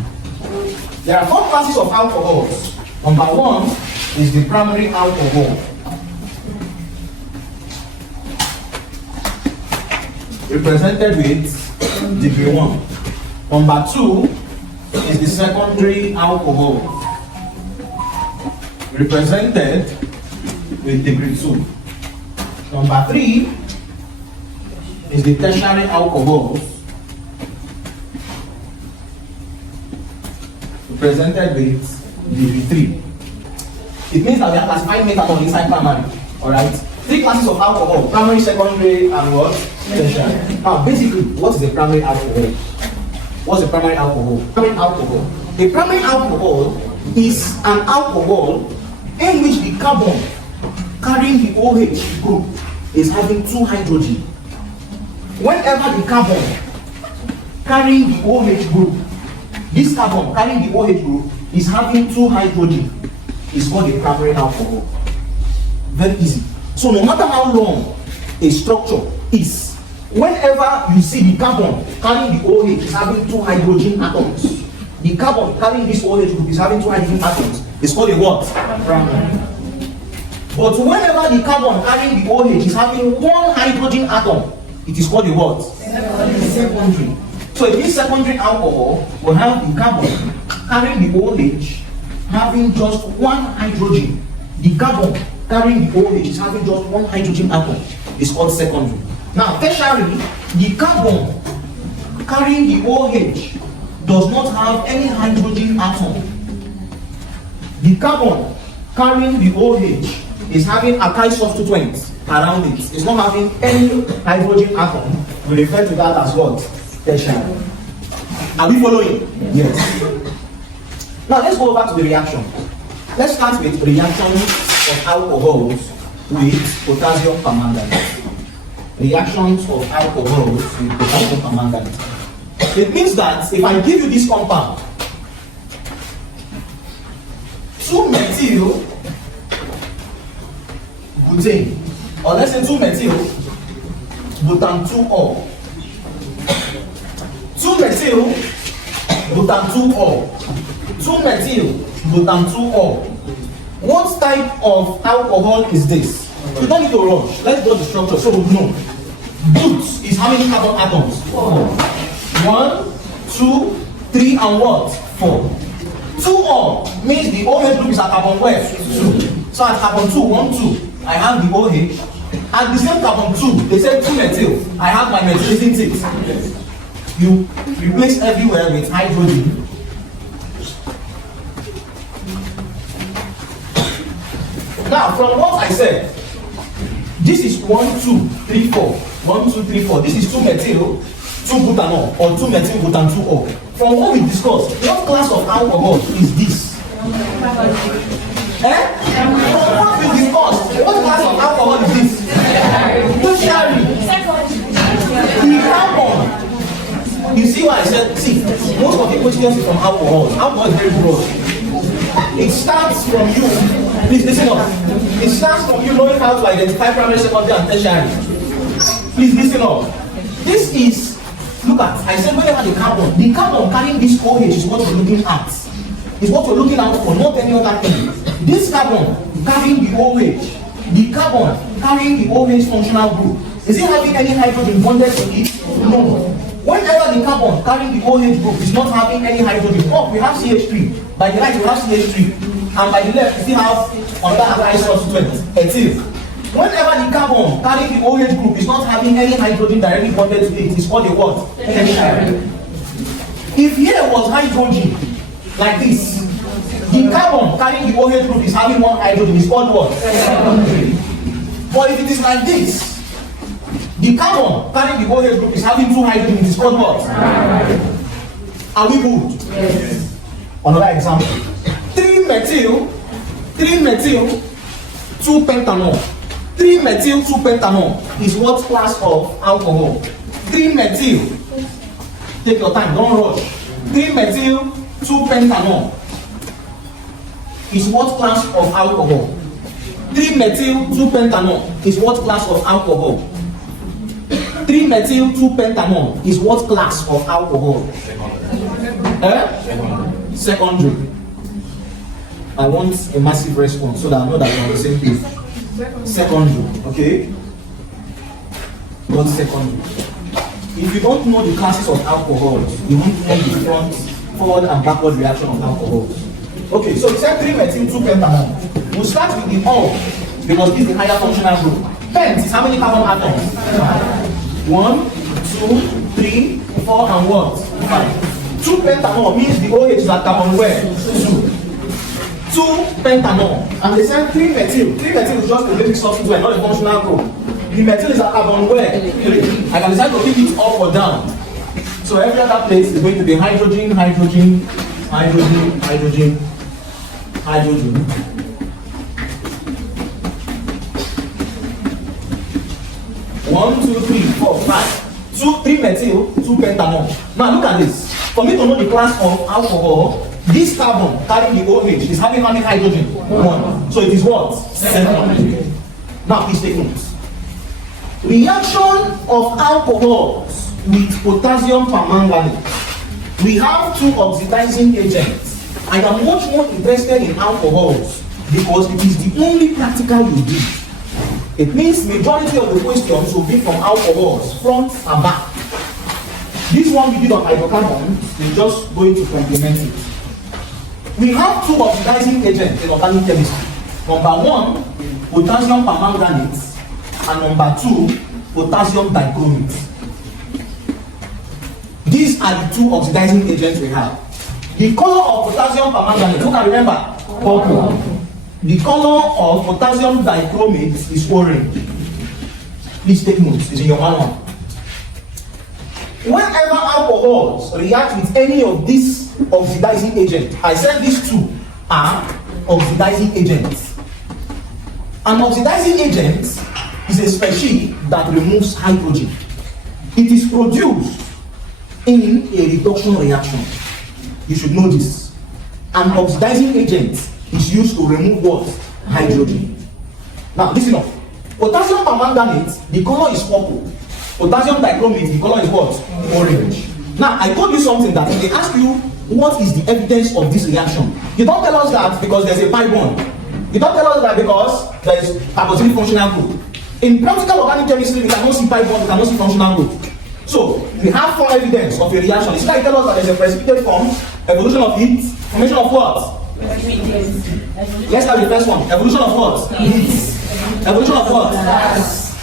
There are 4 classes of alcohols. Number 1 is the primary alcohol, represented with degree 1. Number 2 is the secondary alcohol, represented with degree 2. Number 3 is the tertiary alcohol, represented with degree 3. It means that we are classifying methanol inside primary. Alright? 3 classes of alcohol: primary, secondary, and what? Tertiary. Now, basically, what is the primary alcohol? What's the primary alcohol? Primary alcohol. The primary alcohol is an alcohol in which the carbon carrying the OH group is having 2 hydrogen. Whenever the carbon carrying the OH group, this carbon carrying the OH group is having 2 hydrogen, is called a primary alcohol. Very easy. So no matter how long a structure is, whenever you see the carbon carrying the OH is having 2 hydrogen atoms, the carbon carrying this OH group is having 2 hydrogen atoms, it's called a what? Primary. But whenever the carbon carrying the OH is having 1 hydrogen atom, it is called a what? Secondary. So in this secondary alcohol, we have the carbon carrying the OH having just 1 hydrogen. The carbon carrying the OH is having just 1 hydrogen atom. It's called secondary. Now, tertiary, the carbon carrying the OH does not have any hydrogen atom. The carbon carrying the OH is having alkyne substituents around it. It's not having any hydrogen atom. We refer to that as what? Tertiary. Are we following? Yes. Now let's go back to the reaction. Let's start with reactions of alcohols with potassium permanganate. Reactions of alcohols with potassium permanganate. It means that if I give you this compound, 2-methyl butane, or let's say 2-methyl butan 2-ol. 2-methyl butan 2-ol. 2-methyl butan 2-ol. What type of alcohol is this? You don't need to rush. Let's go to the structure so we know. But is how many carbon atoms? 1, 2, 3, and what? 4. 2-ol means the OH group is at carbon where? 2. So at carbon 2, 1, 2, I have the OH. At the same carbon 2, they say 2-methyl. I have my methyl, isn't it? You replace everywhere with hydrogen. Now, from what I said, this is 1, 2, 3, 4. 1, 2, 3, 4. This is 2-methyl, 2-butanol, or 2-methyl butan 2-ol. From what we discussed, what class of alcohol is this? From what we discussed, what class of alcohol is this? Tertiary. The carbon. You see what I said? See, most of the questions from alcohol. Alcohol is very broad. It starts from you. Please listen up. It starts from you knowing how to identify primary, secondary, and tertiary. Please listen up. This is, look at, I said whenever the carbon carrying this OH is what we're looking at. Is what we're looking out for, not any other thing. This carbon carrying the OH, the carbon carrying the OH functional group, is it having any hydrogen bonded to it? No. Whenever the carbon carrying the OH group is not having any hydrogen, we have CH3. By the right, we have CH3. And by the left, we still have another alkyne substituent, ethyl. Whenever the carbon carrying the OH group is not having any hydrogen directly bonded to it, it's called a what? Tertiary. If here was hydrogen, like this, the carbon carrying the OH group is having one hydrogen, it's called what? Secondary. But if it is like this, the carbon carrying the OH group is having two hydrogens, it's called what? Are we good? Yes. Another example. 3-methyl, 2-pentanol. 3-methyl, 2-pentanol is what class of alcohol? 3-methyl. Take your time, don't rush. 3-methyl, 2-pentanol is what class of alcohol? 3-methyl, 2-pentanol is what class of alcohol? 3-methyl, 2-pentanol is what class of alcohol? Secondary. I want a massive response so that I know that we're on the same page. Secondary, okay? What's secondary? If you don't know the classes of alcohols, you won't know the front, forward, and backward reaction of alcohols. Okay, so we said 3-methyl, 2-pentanol. We'll start with the ol because this is the higher functional group. Pent is how many carbon atoms? 1, 2, 3, 4, and what? 5. 2-pentanol means the OH is at carbon where? 2. 2-pentanol. And they said 3-methyl. 3-methyl is just a basic substituent, not a functional group. The methyl is at carbon where? 3. I can decide to keep it up or down. So every other place is going to be hydrogen, hydrogen, hydrogen, hydrogen, hydrogen. 1, 2, 3, 4, 5. 3-methyl, 2-pentanol. Now look at this. For me to know the class of alcohol, this carbon carrying the OH is having how many hydrogen? 1. So it is what? 7. Now please take notes. Reaction of alcohols with potassium permanganate. We have two oxidizing agents. I am much more interested in alcohols because it is the only practical you do. It means majority of the questions will be from alcohols, front and back. This one we did on hydrocarbon, we're just going to complement it. We have two oxidizing agents in organic chemistry. Number 1, potassium permanganate, and number 2, potassium dichromate. These are the two oxidizing agents we have. The color of potassium permanganate, who can remember? Purple. The color of potassium dichromate is orange. Please take notes, it's in your manual. Whenever alcohols react with any of these oxidizing agents, I said these two are oxidizing agents. An oxidizing agent is a species that removes hydrogen. It is produced in a reduction reaction. You should know this. An oxidizing agent is used to remove what? Hydrogen. Now listen up. Potassium permanganate, the color is purple. Potassium dichromate, the color is what? Orange. Now I told you something that if they ask you what is the evidence of this reaction, you don't tell us that because there's a pi bond. You don't tell us that because there is carboxylic functional group. In practical organic chemistry, we cannot see pi bond, we cannot see functional group. So we have 4 evidence of a reaction. It's like tell us that there's a precipitate form, evolution of heat, formation of what? Let's start with the first one. Evolution of what? Heat. Evolution of what?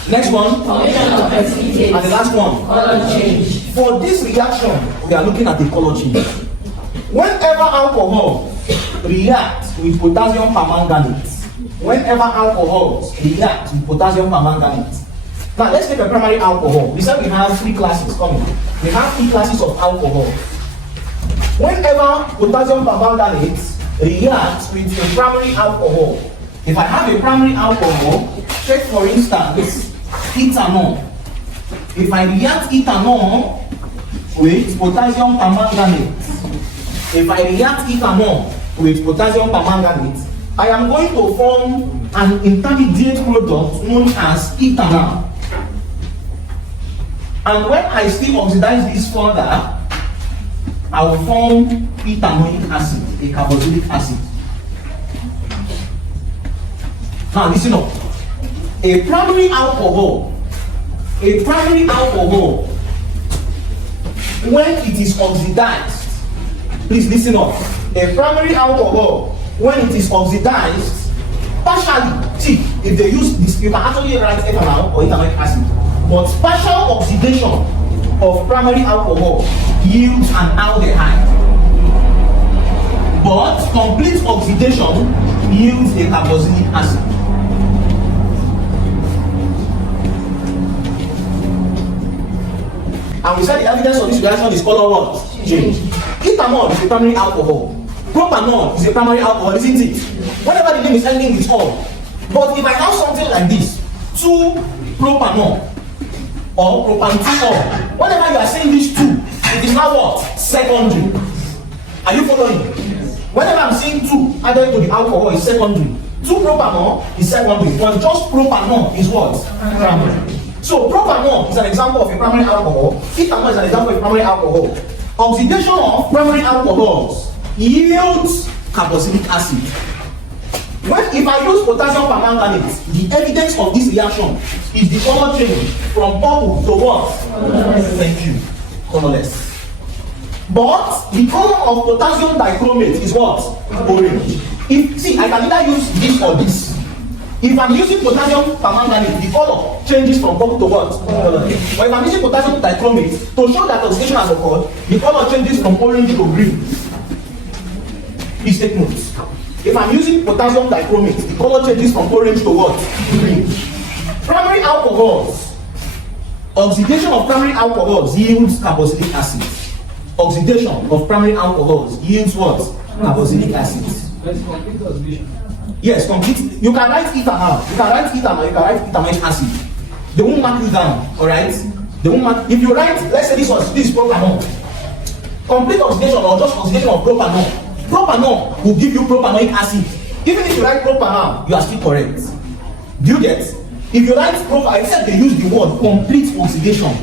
Next one. And the last one. Color change. For this reaction, we are looking at the color change. Whenever alcohol reacts with potassium permanganate, now let's take a primary alcohol. We said we have 3 classes coming. We have 3 classes of alcohol. Whenever potassium permanganate reacts with a primary alcohol, if I have a primary alcohol, take for instance ethanol. If I react ethanol with potassium permanganate, I am going to form an intermediate product known as ethanol. And when I still oxidize this further, I will form ethanoic acid, a carboxylic acid. Now listen up. A primary alcohol, when it is oxidized, please listen up. A primary alcohol, when it is oxidized, partially, see, if they use this, you can actually write ethanol or ethanoic acid, but partial oxidation of primary alcohol yields an aldehyde, but complete oxidation yields a carboxylic acid. And we said the evidence of this reaction is color what? Change. Ethanol is a primary alcohol. Propanol is a primary alcohol, isn't it? Whenever the name is ending with all. But if I have something like this, 2-propanol or propanol, whenever you are saying these two, it is now what? Secondary. Are you following? Whenever I'm saying 2 added to the alcohol is secondary. 2-propanol is secondary, but just propanol is what? Primary. So propanol is an example of a primary alcohol. Ethanol is an example of a primary alcohol. Oxidation of primary alcohols yields carboxylic acid. If I use potassium permanganate, the evidence of this reaction is the color change from purple to what? Thank you. Colorless. But the color of potassium dichromate is what? Orange. I can either use this or this. If I'm using potassium permanganate, the color changes from purple to what? But if I'm using potassium dichromate, to show that oxidation has occurred, the color changes from orange to green. Please take notes. If I'm using potassium dichromate, the color changes from orange to what? Green. Primary alcohols. Oxidation of primary alcohols yields carboxylic acid. Oxidation of primary alcohols yields what? Carboxylic acid. That's complete oxidation. Yes, complete. You can write ethanol. You can write ethanol. You can write ethymic acid. They won't mark you down. All right. They won't mark. If you write, let's say this is propanol. Complete oxidation or just oxidation of propanol. Propanol will give you propanoic acid. Even if you write propanol, you are still correct. Do you get? If you write propanol, except they use the word complete oxidation.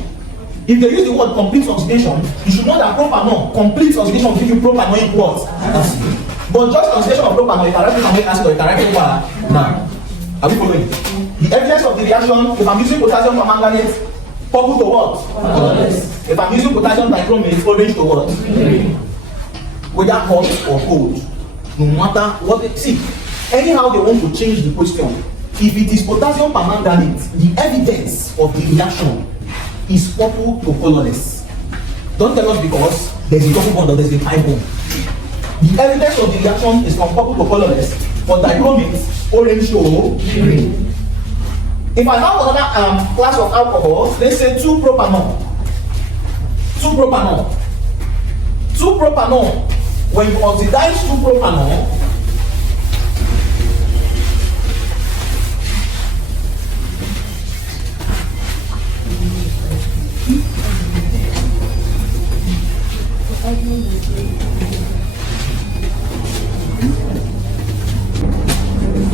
If they use the word complete oxidation, you should know that propanol, complete oxidation will give you propanoic what? Acid. But just oxidation of propanol, you can write propanoic acid or you can write propanol. Now, are we following? The evidence of the reaction, if I'm using potassium permanganate, purple to what? If I'm using potassium dichromate, orange to what? Whether hot or cold, no matter what they see. Anyhow they want to change the question. If it is potassium permanganate, the evidence of the reaction is purple to colorless. Don't tell us because there's a double bond or there's a pi bond. The evidence of the reaction is from purple to colorless, but dichromate, orange to green. If I have another class of alcohols, let's say 2-propanol. 2-propanol. 2-propanol. When you oxidize 2-propanol,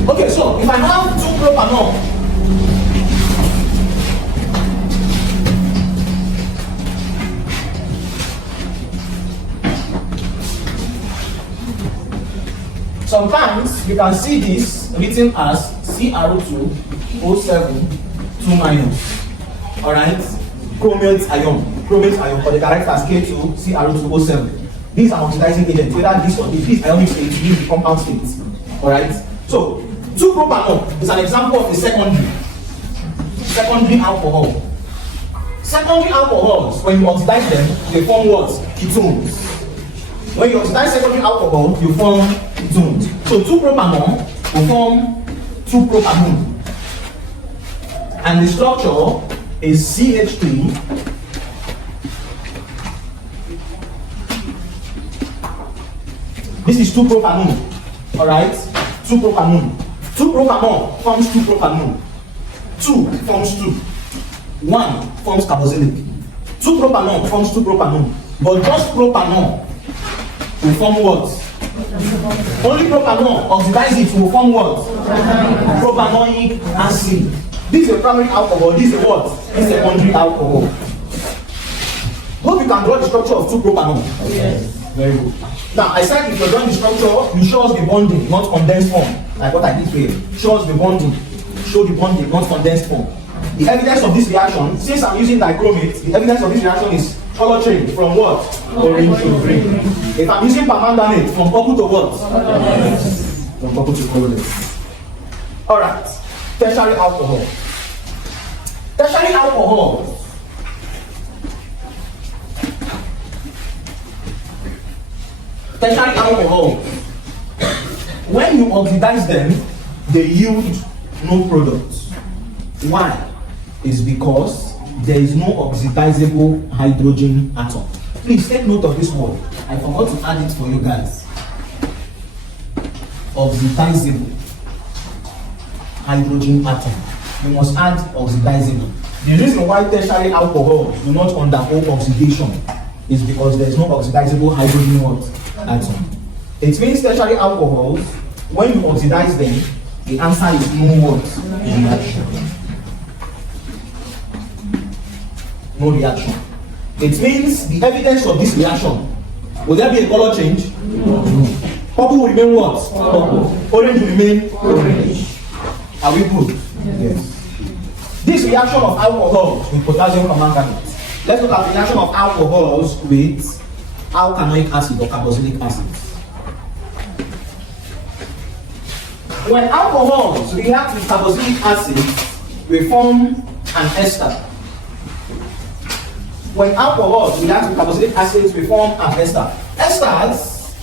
okay, so if I have 2-propanol, sometimes you can see this written as CrO2O7 2-. Alright? Chromate ion, or the character as K2 CrO2O7. These are oxidizing agents, whether this or this ionic state use the compound state. Alright? So 2-propanol is an example of a secondary alcohol. Secondary alcohols, when you oxidize them, they form what? Ketones. When you oxidize secondary alcohol, you form ketones. So 2-propanol will form 2-propanone. And the structure is CH3 this is 2-propanone. Alright? 2-propanone. 2-propanol forms 2-propanone. 2 forms 2. 1 forms carboxylic. 2-propanol forms 2-propanone. But just propanol will form what? Only propanol, oxidize it will form what? Propanoic acid. This is a primary alcohol, this is a what? This is a secondary alcohol. Hope you can draw the structure of 2-propanol. Yes. Very good. Now, I said if you're drawing the structure, you show us the bonding, not condensed form. Like what I did here. Show us the bonding. Show the bonding, not condensed form. The evidence of this reaction, since I'm using dichromate, the evidence of this reaction is color change from what? Orange to green. If I'm using permanganate, from purple to what? From purple to colorless. Alright. Tertiary alcohol. Tertiary alcohol tertiary alcohol, when you oxidize them, they yield no product. Why? It's because there is no oxidizable hydrogen atom. Please take note of this word. I forgot to add it for you guys. Oxidizable hydrogen atom. You must add oxidizable. The reason why tertiary alcohol do not undergo oxidation is because there is no oxidizable hydrogen atom. It means tertiary alcohols, when you oxidize them, the answer is no reaction. No reaction. It means the evidence of this reaction, will there be a color change? No. Purple will remain what? Purple. Orange will remain orange. Are we good? Yes. This reaction of alcohols with potassium permanganate. Let's look at the reaction of alcohols with alkynic acid or carboxylic acid. When alcohols react with carboxylic acid, we form an ester. When alcohols react with carboxylic acids, we form an ester. Esters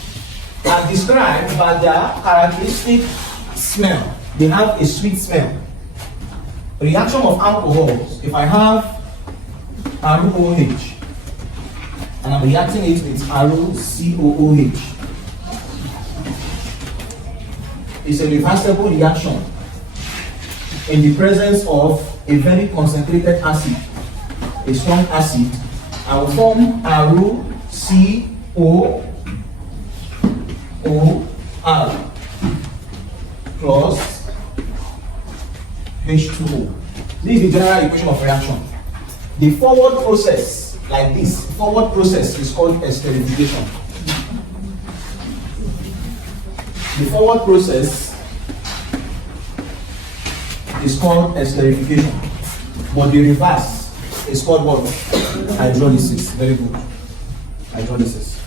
are described by their characteristic smell. They have a sweet smell. Reaction of alcohols, if I have ROOH and I'm reacting it with ROCOOH, it's a reversible reaction in the presence of a very concentrated acid, a strong acid. I will form ROCOOR plus H2O. This is the general equation of reaction. The forward process, like this, forward process is called esterification. The forward process is called esterification, but the reverse is called what? Hydrolysis. Very good. Hydrolysis.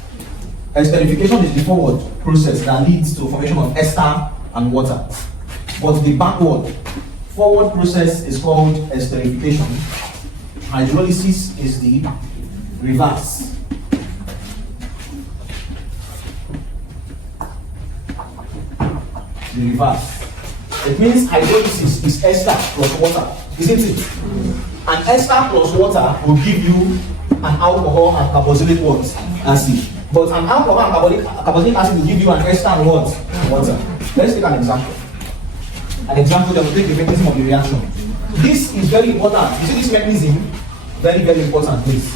Esterification is the forward process that leads to formation of ester and water. But the backward, forward process is called esterification. Hydrolysis is the reverse. The reverse. It means hydrolysis is ester plus water, isn't it? And ester plus water will give you an alcohol and carboxylic acid. But an alcohol and carboxylic acid will give you an ester and what? Water. Let's take an example. An example that will take the mechanism of the reaction. This is very important. You see this mechanism? Very, very important, please.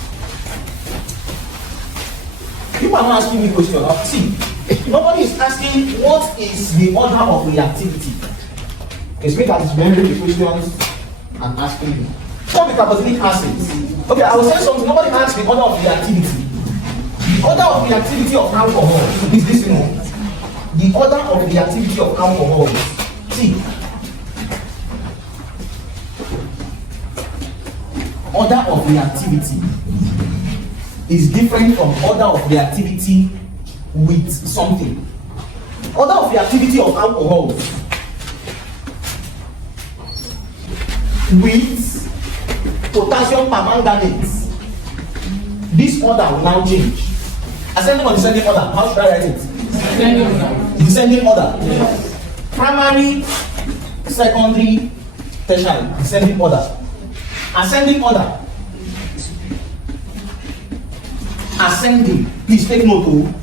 People are not asking me questions. See, nobody is asking what is the order of reactivity. It's me that is remembering the questions and asking you. What the carboxylic acids? Okay, I will say something. Nobody asks the order of reactivity. The order of reactivity of alcohol is this, you know. The order of reactivity of alcohol. See, order of reactivity is different from order of reactivity with something. Order of reactivity of alcohol with potassium permanganate. This order will now change. Ascending or descending order? How should I write it? Descending order. Yes. Primary, secondary, tertiary. Descending order. Ascending order. Ascending. Please take note of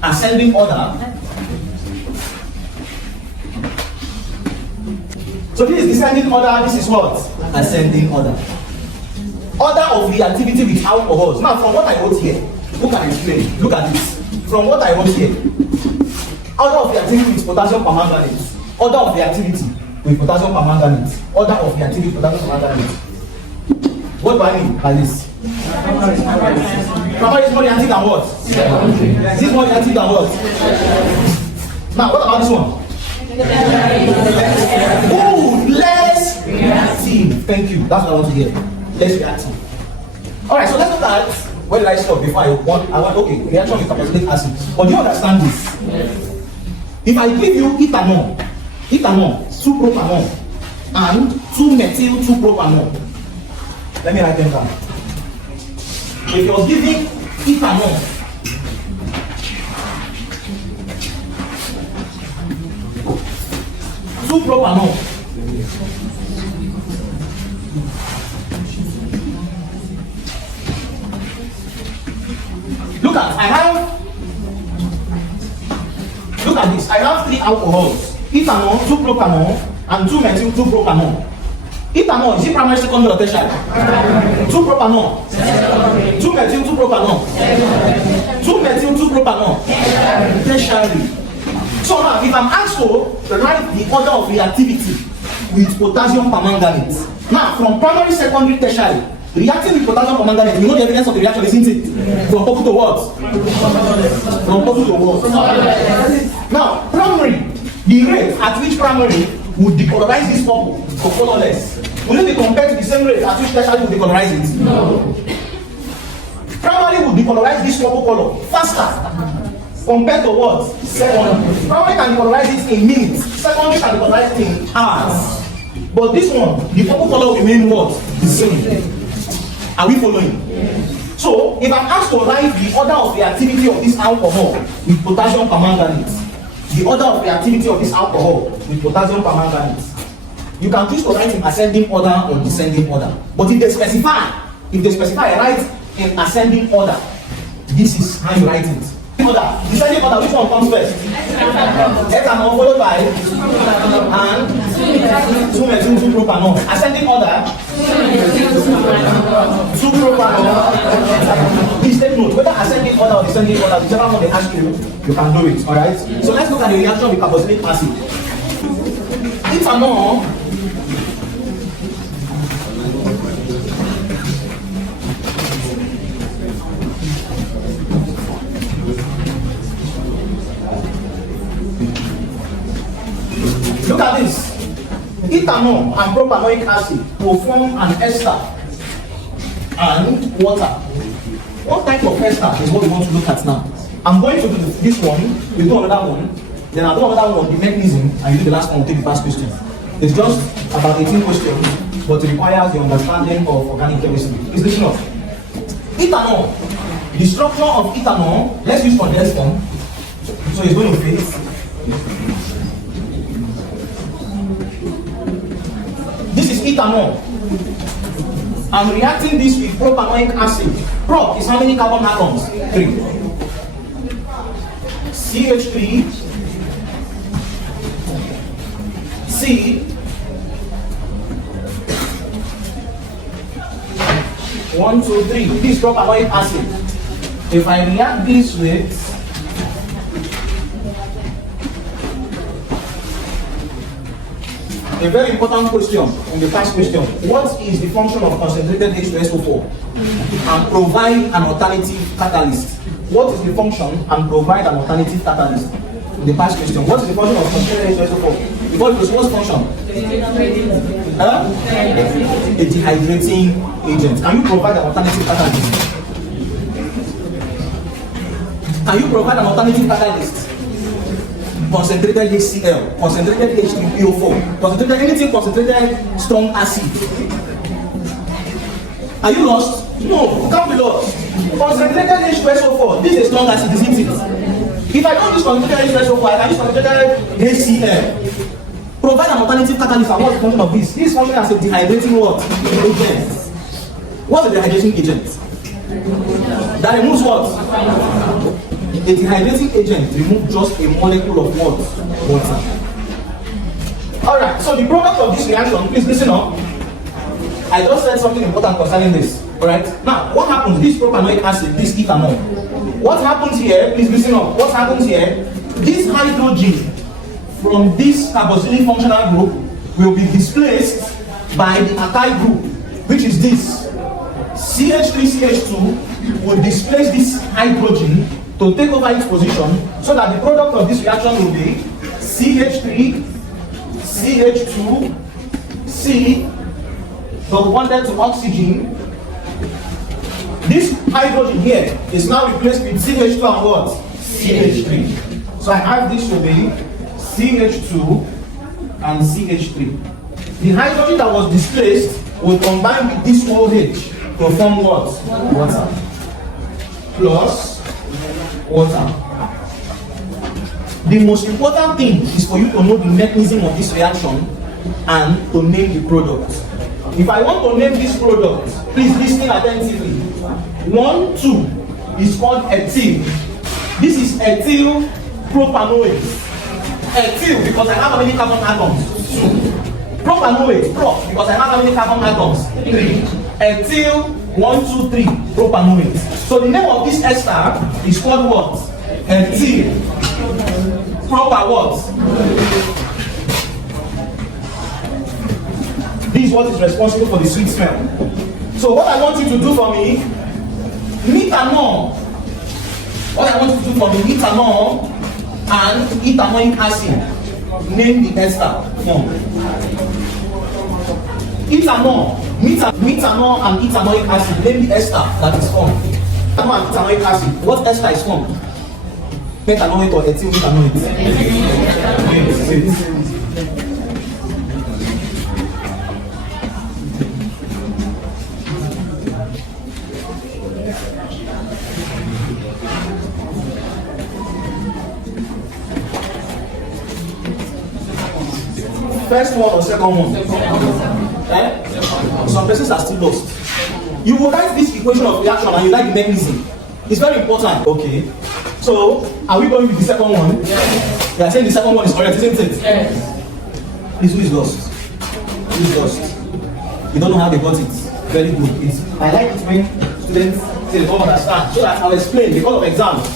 ascending order. So this is descending order. This is what? Ascending order. Order of reactivity with alcohols. Now, from what I wrote here, who can explain? Look at this. From what I wrote here, order of reactivity with potassium permanganate. Order of reactivity with potassium permanganate. Order of reactivity with potassium permanganate. What do I mean by this? Primary is more reactive than what? This is more reactive than what? Now, what about this one? Oh, less reactive. Thank you. That's what I want to hear. Less reactive. Alright, so let's look at where did I stop before I want okay, reaction with carboxylic acid. But do you understand this? Yes. If I give you ethanol, 2-propanol, and 2-methyl-2-propanol, let me write them down. If you're giving ethanol 2-propanol. Look at this. I have 3 alcohols: ethanol, 2-propanol, and 2-methyl 2-propanol. Ethanol, is it primary, secondary, or tertiary? 2-propanol. 2-methyl 2-propanol. 2-methyl 2-propanol. Tertiary. So now, if I'm asked to write the order of reactivity with potassium permanganate, now from primary, secondary, tertiary, reacting with potassium permanganate, you know the evidence of the reaction, isn't it? From purple to what? From purple to what? Now, primary, the rate at which primary would decolorize this purple to colorless, will it be compared to the same rate at which tertiary would decolorize it? No. Primary would decolorize this purple color faster compared to what? Secondary. Primary can decolorize it in minutes, secondary can decolorize it in hours. But this one, the purple color will remain what? The same. Are we following? So, if I'm asked to write the order of reactivity of this alcohol with potassium permanganate, the order of reactivity of this alcohol with potassium permanganate, you can choose to write in ascending order or descending order. But if they specify, write in ascending order. This is how you write it. Order. Descending order, which one comes first? Ethanol followed by and 2-methyl 2-propanol. Ascending order, 2-propanol. Please take note, whether ascending order or descending order, whichever one they ask you, you can do it. Alright? So let's look at the reaction with carboxylic acid. Ethanol look at this. Ethanol and propanoic acid will form an ester and water. What type of ester is what we want to look at now? I'm going to do this one, you do another one, then I'll do another one, the mechanism, and you do the last one, we'll take the past question. It's just about 18 questions, but it requires the understanding of organic chemistry. Is this enough? Ethanol. The structure of ethanol, let's use condensed form. So it's going to face. This is ethanol. I'm reacting this with propanoic acid. Prop is how many carbon atoms? 3. CH3, C, 1, 2, 3. This is propanoic acid. If I react this with a very important question in the first question: what is the function of concentrated H2SO4? And provide an alternative catalyst. What is the function and provide an alternative catalyst? In the first question, what is the function of concentrated H2SO4? Before it was what's function? A dehydrating agent. Can you provide an alternative catalyst? Can you provide an alternative catalyst? Concentrated HCl, concentrated H3PO4, concentrated anything concentrated strong acid. Are you lost? No, you can't be lost. Concentrated H2SO4, this is a strong acid, isn't it? If I don't use concentrated H2SO4, I can use concentrated HCl. Provide an alternative catalyst. And what's the function of this? This function as a dehydrating what? Agent. What's a dehydrating agent? That removes what? A dehydrating agent removes just a molecule of what? Water. Alright, so the product of this reaction, please listen up. I just said something important concerning this. Alright, now what happens? This propanoic acid, this ethanol. What happens here? Please listen up. What happens here? This hydrogen from this carboxylic functional group will be displaced by the alkyl group, which is this. CH3CH2 will displace this hydrogen to take over its position, so that the product of this reaction will be CH3, CH2, C, double bonded to oxygen. This hydrogen here is now replaced with CH2 and what? CH3. So I have this to be CH2 and CH3. The hydrogen that was displaced will combine with this OH to form what? Water. Plus water. The most important thing is for you to know the mechanism of this reaction and to name the product. If I want to name this product, please listen attentively. 1, 2 is called ethyl. This is ethyl propanoate. Ethyl because I have how many carbon atoms? 2. Propanoate, prop, because I have how many carbon atoms? 3. Ethyl 1, 2, 3 propanoate. So the name of this ester is called what? Ethyl propa what? This is what is responsible for the sweet smell. So what I want you to do for me, methanol. What I want you to do for me, methanol and ethanoic acid. Name the ester form. Ethanol, methanol and ethanoic acid. Name the ester that is formed. Methanol and ethanoic acid. What ester is formed? Methanol or ethyl methanoate? Yes. First one or second one? Eh? Some persons are still lost. You will write this equation of reaction and you like the mechanism. It's very important. Okay. So, are we going with the second one? Yes. You are saying the second one is correct, isn't it? Yes. Please, who is lost? Who is lost? You don't know how they got it. Very good. I like it when students say they don't understand. So that I'll explain because of exams.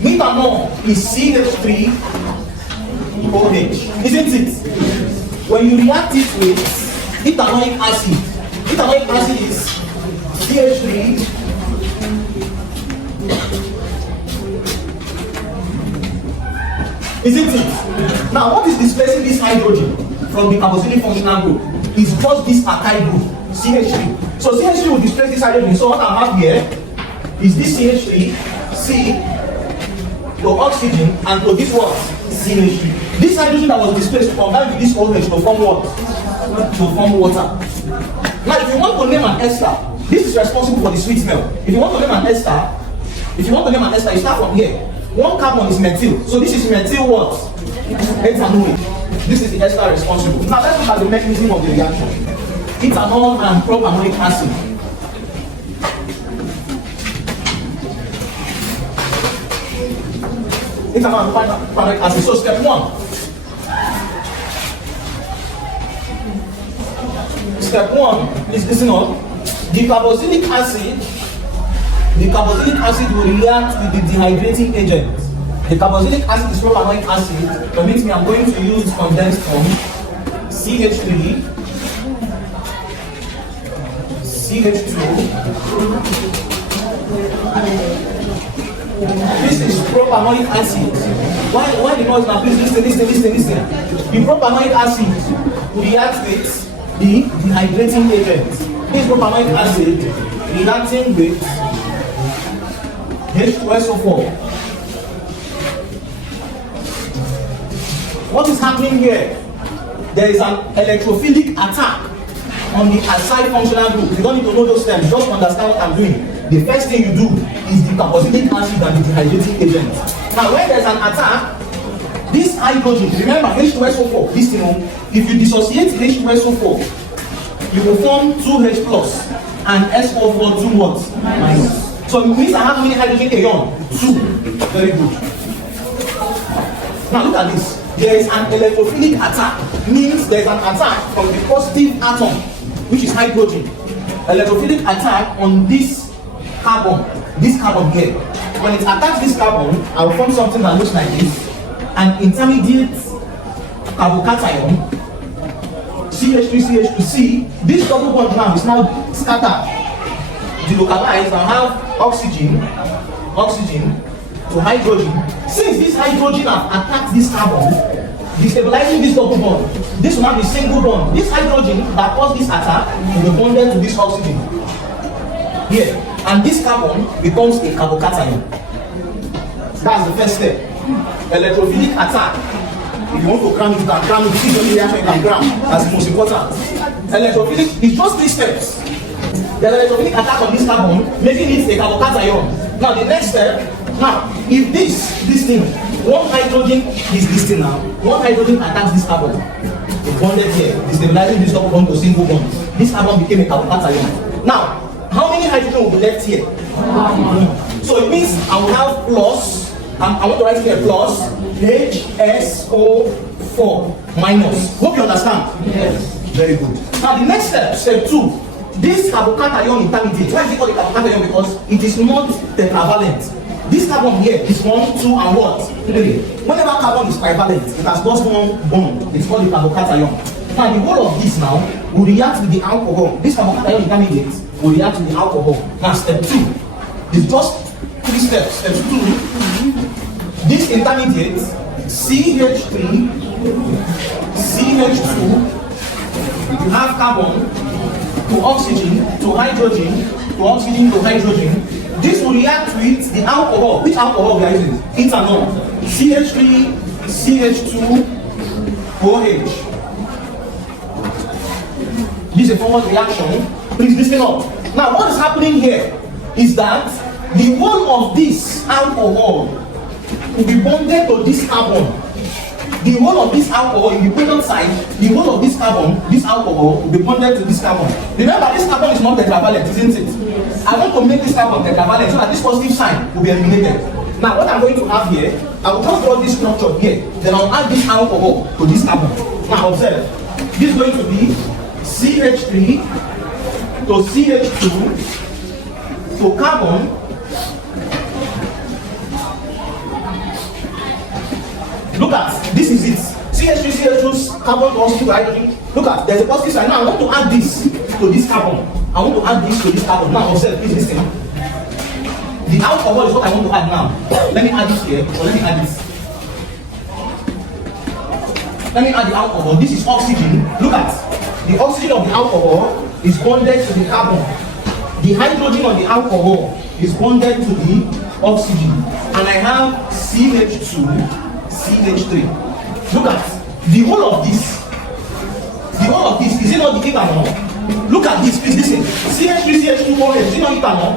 Methanol is CH3OH, isn't it? When you react it with ethanoic acid is CH3 isn't it? Now what is displacing this hydrogen from the carboxylic functional group? It's just this alkyl group, CH3. So CH3 will displace this hydrogen. So what I have here is this CH3, C, to oxygen, and to this what? CH3. This hydrogen that was displaced combined with this OH to form what? To form water. Now if you want to name an ester, this is responsible for the sweet smell. If you want to name an ester, you start from here. One carbon is methyl. So this is methyl what? Ethanoate. This is the ester responsible. Now let's look at the mechanism of the reaction. Ethanol and propanoic acid. Ethanol and propanoic acid. So step 1. Step 1 is listen up. The carboxylic acid will react with the dehydrating agent. The carboxylic acid is propanoic acid. Permit me, I'm going to use condensed form CH3, CH2. This is propanoic acid. Why the noise now? Please listen. The propanoic acid reacts with the dehydrating agent. This propanoic acid reacting with H2SO4. What is happening here? There is an electrophilic attack on the acyl functional group. You don't need to know those terms, just understand what I'm doing. The first thing you do is the carboxylic acid and the dehydrating agent. Now when there's an attack, this hydrogen, remember H2SO4, this thing, if you dissociate H2SO4, you will form 2H plus and SO4 2 what? Minus. So it means I have how many hydrogen ion? 2. Very good. Now look at this. There is an electrophilic attack. Means there is an attack from the positive atom, which is hydrogen. Electrophilic attack on this carbon here. When it attacks this carbon, I will form something that looks like this. An intermediate carbocation, CH3CH2C. This double bond now is now scattered, delocalized, and have oxygen to hydrogen. Since this hydrogen have attacked this carbon, destabilizing this double bond, this will not be single bond. This hydrogen that caused this attack will be bonded to this oxygen here, and this carbon becomes a carbocation. That's the first step. Electrophilic attack. If you want to cram it, you can cram it. If you don't reaction, you can cram. That's the most important. Electrophilic is just 3 steps. The electrophilic attack on this carbon, making it a carbocation. Now the next step, if this thing, one hydrogen is this thing now, one hydrogen attacks this carbon. It's bonded here, destabilizing this double bond to single bond. This carbon became a carbocation. Now, how many hydrogen will be left here? So it means I will have plus, I want to write here plus HSO4 minus. Hope you understand? Yes. Very good. Now the next step, step 2. This carbocation intermediate, why is it called a carbocation? Because it is not tetravalent. This carbon here is 1, 2, and what? 3. Whenever carbon is trivalent, it has just one bond. It's called a carbocation. Now the whole of this now will react with the alcohol. This carbocation intermediate will react with the alcohol. Now step 2 is just 3 steps. Step 2. This intermediate CH3, CH2. You have carbon to oxygen to hydrogen to oxygen to hydrogen. This will react with the alcohol. Which alcohol we are using? Ethanol. CH3, CH2, OH. This is a forward reaction. Please listen up. Now, what is happening here is that the whole of this alcohol will be bonded to this carbon. The whole of this alcohol in the equator side, the whole of this carbon, this alcohol will be bonded to this carbon. Remember, this carbon is not tetravalent, isn't it? Yes. I want to make this carbon tetravalent so that this positive sign will be eliminated. Now, what I'm going to have here, I will just draw this structure here. Then I'll add this alcohol to this carbon. Now, observe. This is going to be CH3 to CH2 to carbon. Look at, this is it. CH3, CH2, carbon to oxygen to hydrogen. Look at, there's a positive sign. Now I want to add this to this carbon. I want to add this to this carbon. Now observe, please listen. The alcohol is what I want to add now. Let me add this here, or let me add this. Let me add the alcohol. This is oxygen. Look at, the oxygen of the alcohol is bonded to the carbon. The hydrogen of the alcohol is bonded to the oxygen. And I have CH2, CH3. Look at the whole of this. The whole of this, is it not the ethanol? Look at this, please listen. CH3, CH2, OH, is it not ethanol?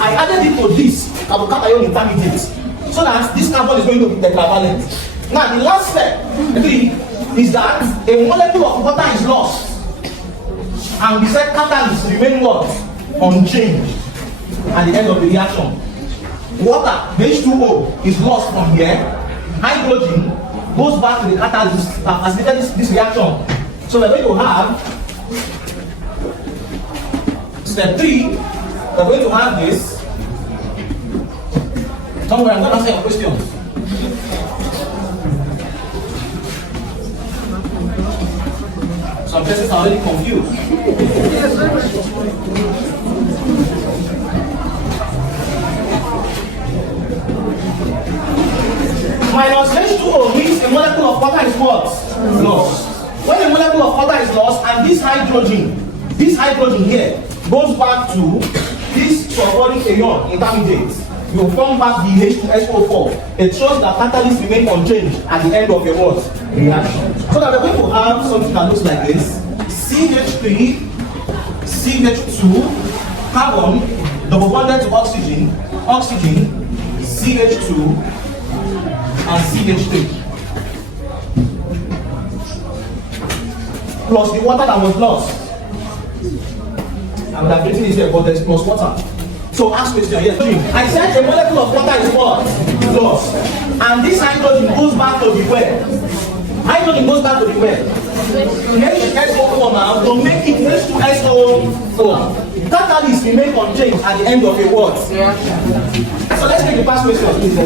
I added it to this carbocation intermediate so that this carbon is going to be tetravalent. Now, the last step, 3, is that a molecule of water is lost. And we said catalysts remain what? Unchanged at the end of the reaction. Water, H2O, is lost from here. Hydrogen goes back to the catalyst that facilitated this reaction. So we're going to have step 3. We're going to have this. Don't worry, I'm going to answer your questions. Some persons are already confused. Minus H2O means a molecule of water is what? Lost. When a molecule of water is lost and this hydrogen here goes back to this sulfuric ion intermediate, you will form back the H2SO4. It shows that catalysts remain unchanged at the end of a what? Reaction. So that we're going to have something that looks like this. CH3, CH2, carbon, double bonded to oxygen, oxygen, CH2, and CH3. Plus the water that was lost. I would have written it here, but there's plus water. So ask question, yes. I said a molecule of water is what? Lost. And this hydrogen goes back to the where? Hydrogen goes back to the where? H2SO4 now to make it H2SO4. Catalysts remain unchanged at the end of a word. So let's take the past question, please.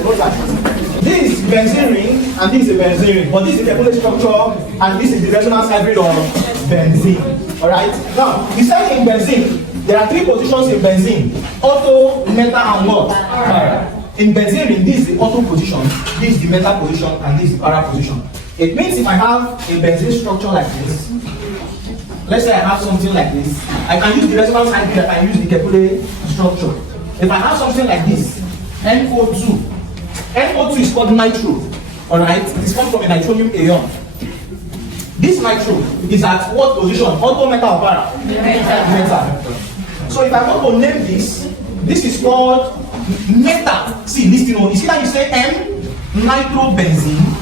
This is benzene ring and this is a benzene ring, but this is the chemical structure and this is the resonance hybrid of benzene. Alright? Now, besides in benzene, there are 3 positions in benzene: auto, meta, and what? In benzene ring, this is the auto position, this is the meta position, and this is the para position. It means if I have a benzene structure like this, let's say I have something like this, I can use the resonance hybrid, I can use the chemical structure. If I have something like this, NO2, NO2 is called nitro, alright? It is formed from a nitrogen ion. This nitro is at what position? Auto, metal, or para? Metal. So if I want to name this is called metal. See, listen, you see that you say N-nitrobenzene,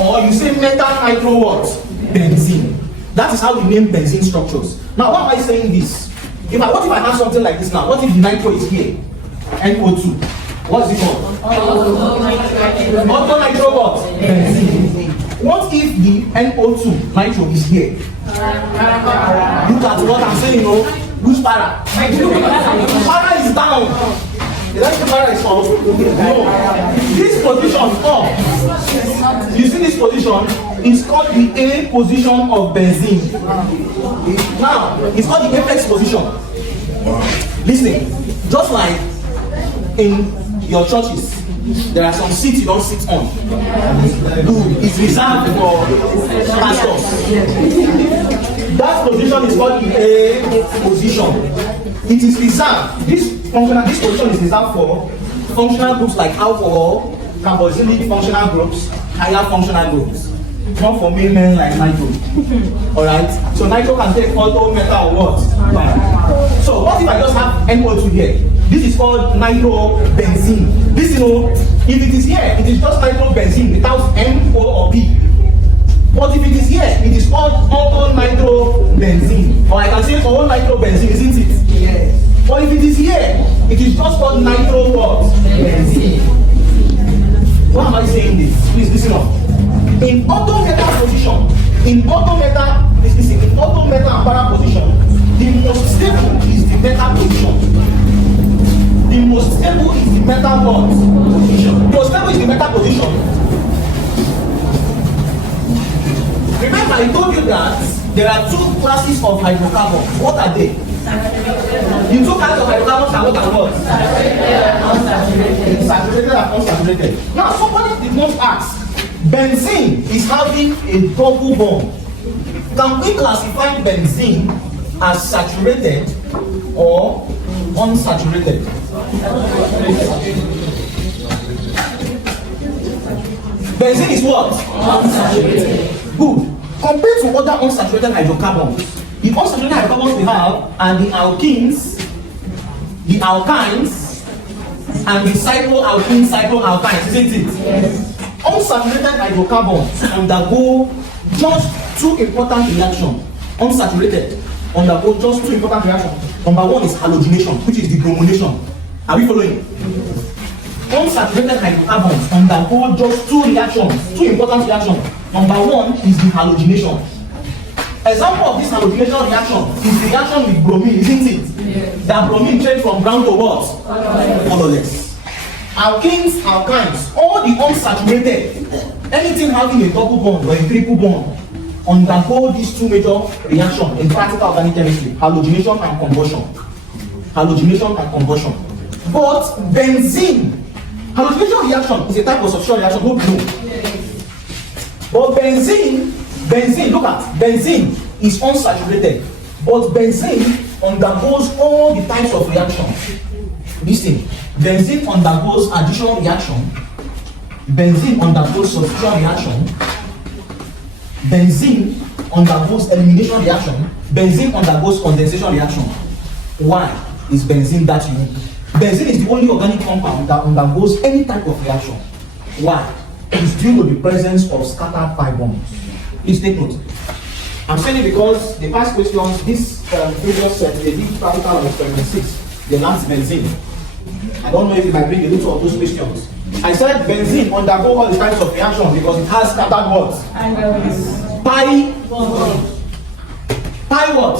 or you say metal nitro what? Benzene. That is how we name benzene structures. Now, why am I saying this? What if I have something like this now? What if the nitro is here? NO2. What is it called? Auto nitro what? Benzene. What if the NO2 nitro is here? Look at what I'm saying, you know. Which para? Para is down. Is that the para is up? No. This position up. You see this position? It's called the A position of benzene. Now, it's called the apex position. Listen, just like in your churches, there are some seats you don't sit on. It's reserved for pastors. That position is called the A position. It is reserved. This position is reserved for functional groups like alcohol, carboxylic functional groups, higher functional groups. Not for men like nitro. Alright? So nitro can take auto, metal, or what? So what if I just have NO2 here? This is called nitrobenzene. This, you know, if it is here, it is just nitrobenzene without N, O, or P. But if it is here, it is called auto nitrobenzene. Or I can say all nitrobenzene, isn't it? Yes. But if it is here, it is just called nitro what? Benzene. Why am I saying this? Please listen up. In auto metal position, in auto metal and para position, the most stable is the metal position. The most stable is the metal what? Position. The most stable is the metal position. Remember, I told you that there are two classes of hydrocarbons. What are they? The two kinds of hydrocarbons are what and what? Saturated and unsaturated. Now, somebody did not ask. Benzene is having a double bond. Can we classify benzene as saturated or unsaturated? Benzene is what? Unsaturated. Good. Compared to other unsaturated hydrocarbons, the unsaturated hydrocarbons we have are the alkenes, the alkynes, and the cycloalkynes, isn't it? Yes. Unsaturated hydrocarbons undergo just two important reactions. Unsaturated undergo just two important reactions. Number one is halogenation, which is the bromination. Are we following? Unsaturated hydrocarbons undergo just two reactions, two important reactions. Number one is the halogenation. Example of this halogenation reaction is the reaction with bromine, isn't it? Yes. That bromine changed from brown to what? Colorless. Alkenes, alkynes, all the unsaturated, anything having a double bond or a triple bond, undergo these two major reactions in practical organic chemistry: halogenation and combustion. Halogenation and combustion. But benzene, halogenation reaction is a type of substitution reaction. Hope you know. But benzene, look at benzene is unsaturated, but benzene undergoes all the types of reactions. Listen, benzene undergoes additional reaction, benzene undergoes substitution reaction, benzene undergoes elimination reaction, benzene undergoes condensation reaction. Why is benzene that unique? Benzene is the only organic compound that undergoes any type of reaction. Why? It's due to the presence of scattered pi bonds. Please take note. I'm saying it because the past questions, this previous set, they did practical on experiment 6, the last benzene. I don't know if it might bring a little of those questions. I said benzene undergo all the types of reactions because it has scattered what? Pi what?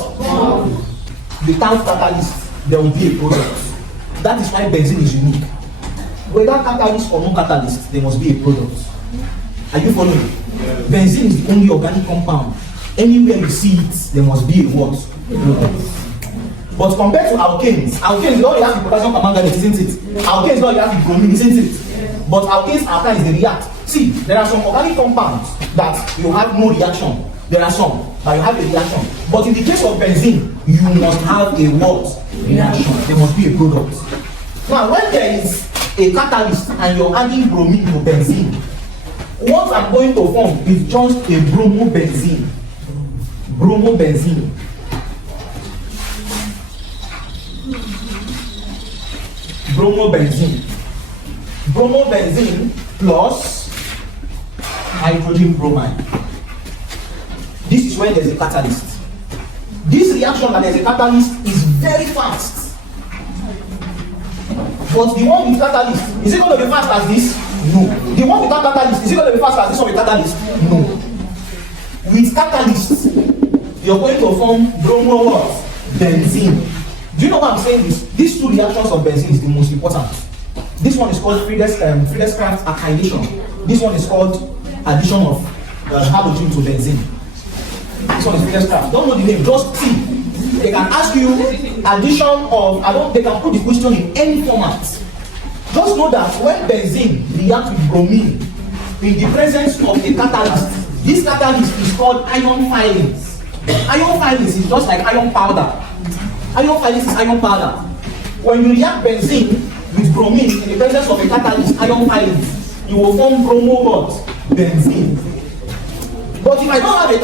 Without catalyst, there will be a product. That is why benzene is unique. Whether catalyst or no catalyst, there must be a product. Are you following? Yeah. Benzene is the only organic compound. Anywhere you see it, there must be a what? A product. But compared to alkanes, you already have the potassium permanganate, isn't it? Alkanes, you already have the bromine, isn't it? But alkanes, alkynes, they react. See, there are some organic compounds that you have no reaction. There are some that you have a reaction. But in the case of benzene, you must have a what? Reaction. There must be a product. Now, when there is a catalyst and you're adding bromine to benzene, What I'm going to form is just a bromobenzene. Bromobenzene. Bromobenzene. Bromobenzene plus hydrogen bromide. This is when there's a catalyst. This reaction that there's a catalyst is very fast. But the one with catalyst, is it going to be fast as this? No. The one without catalyst, is it going to be fast as this one with catalyst? No. With catalyst, you're going to form bromo what? Benzene. Do you know what I'm saying? These two reactions of benzene is the most important. This one is called Friedrichs-Crafts alkylation. This one is called addition of halogen to benzene. This one is Friedrichs-Crafts. Don't know the name, just see. They can ask you addition of, they can put the question in any format. Just know that when benzene reacts with bromine in the presence of a catalyst, this catalyst is called ion filings. Ion filings is just like iron powder. Ion filings is ion powder. When you react benzene with bromine in the presence of a catalyst, ion filings, you will form bromo what? Benzene. But if I don't have a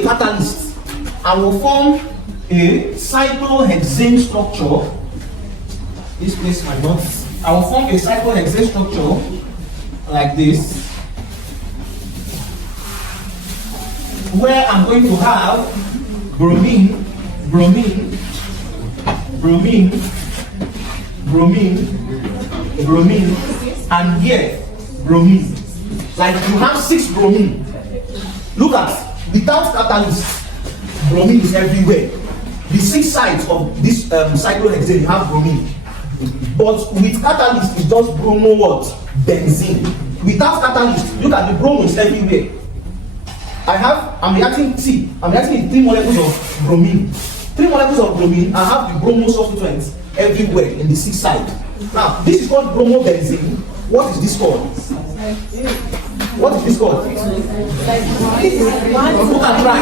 catalyst, I will form a cyclohexane structure. This place might not. I will form a cyclohexane structure like this, where I'm going to have bromine, bromine, bromine, bromine, bromine, and here bromine. Like you have 6 bromine. Look at, without catalyst, bromine is everywhere. The 6 sides of this cyclohexane have bromine. But with catalyst, it's just bromo what? Benzene. Without catalyst, look at the bromo is everywhere. I'm reacting with 3 molecules of bromine. 3 molecules of bromine, I have the bromo substituents everywhere in the 6 sides. Now, this is called bromobenzene. What is this called? What is this called? Look and try.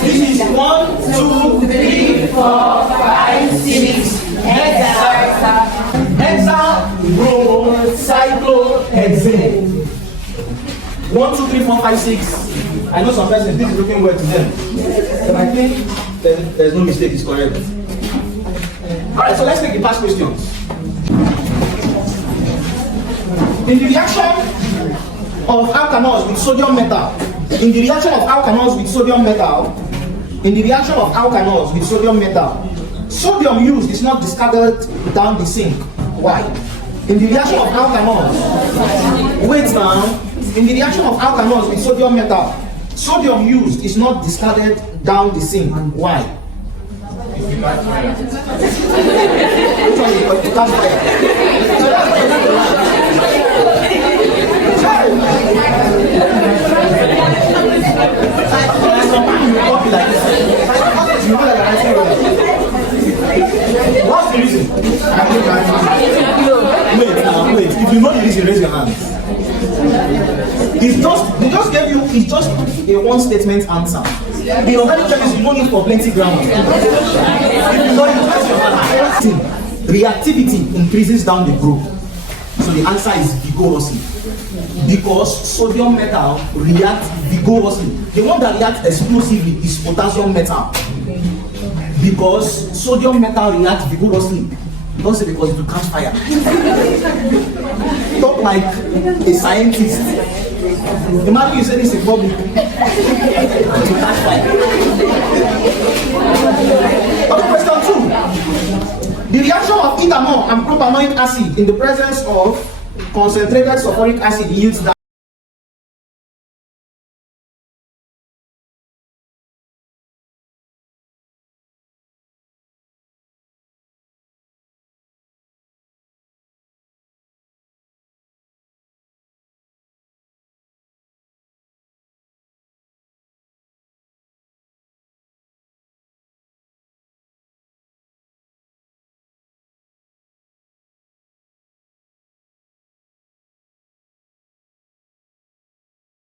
This is 1, 2, 3, 4, 5, 6. Hexabromocyclohexane. 1, 2, 3, 4, 5, 6. I know some persons, this is looking weird to them. But I think there's no mistake, it's correct. Alright, so let's take the past questions. In the reaction of alkanols with sodium metal, sodium used is not discarded down the sink. Why? In the reaction of alkanols, wait now. In the reaction of alkanols with sodium metal, sodium used is not discarded down the sink. Why? Which one is going to catch fire? What's the reason? Wait. If you know the reason, raise your hand. They just gave you, it's just a one statement answer. The organic chemistry, you don't need for plenty grammar. If you know it, raise your hand. Reactivity increases down the group. So the answer is vigorously. Because sodium metal reacts vigorously. The one that reacts explosively is potassium metal. Because sodium metal reacts vigorously. Don't say because it will catch fire. Talk like a scientist. Imagine you say this in public. It will catch fire. Okay, question 2. The reaction of ethanol and propanoic acid in the presence of concentrated sulfuric acid yields that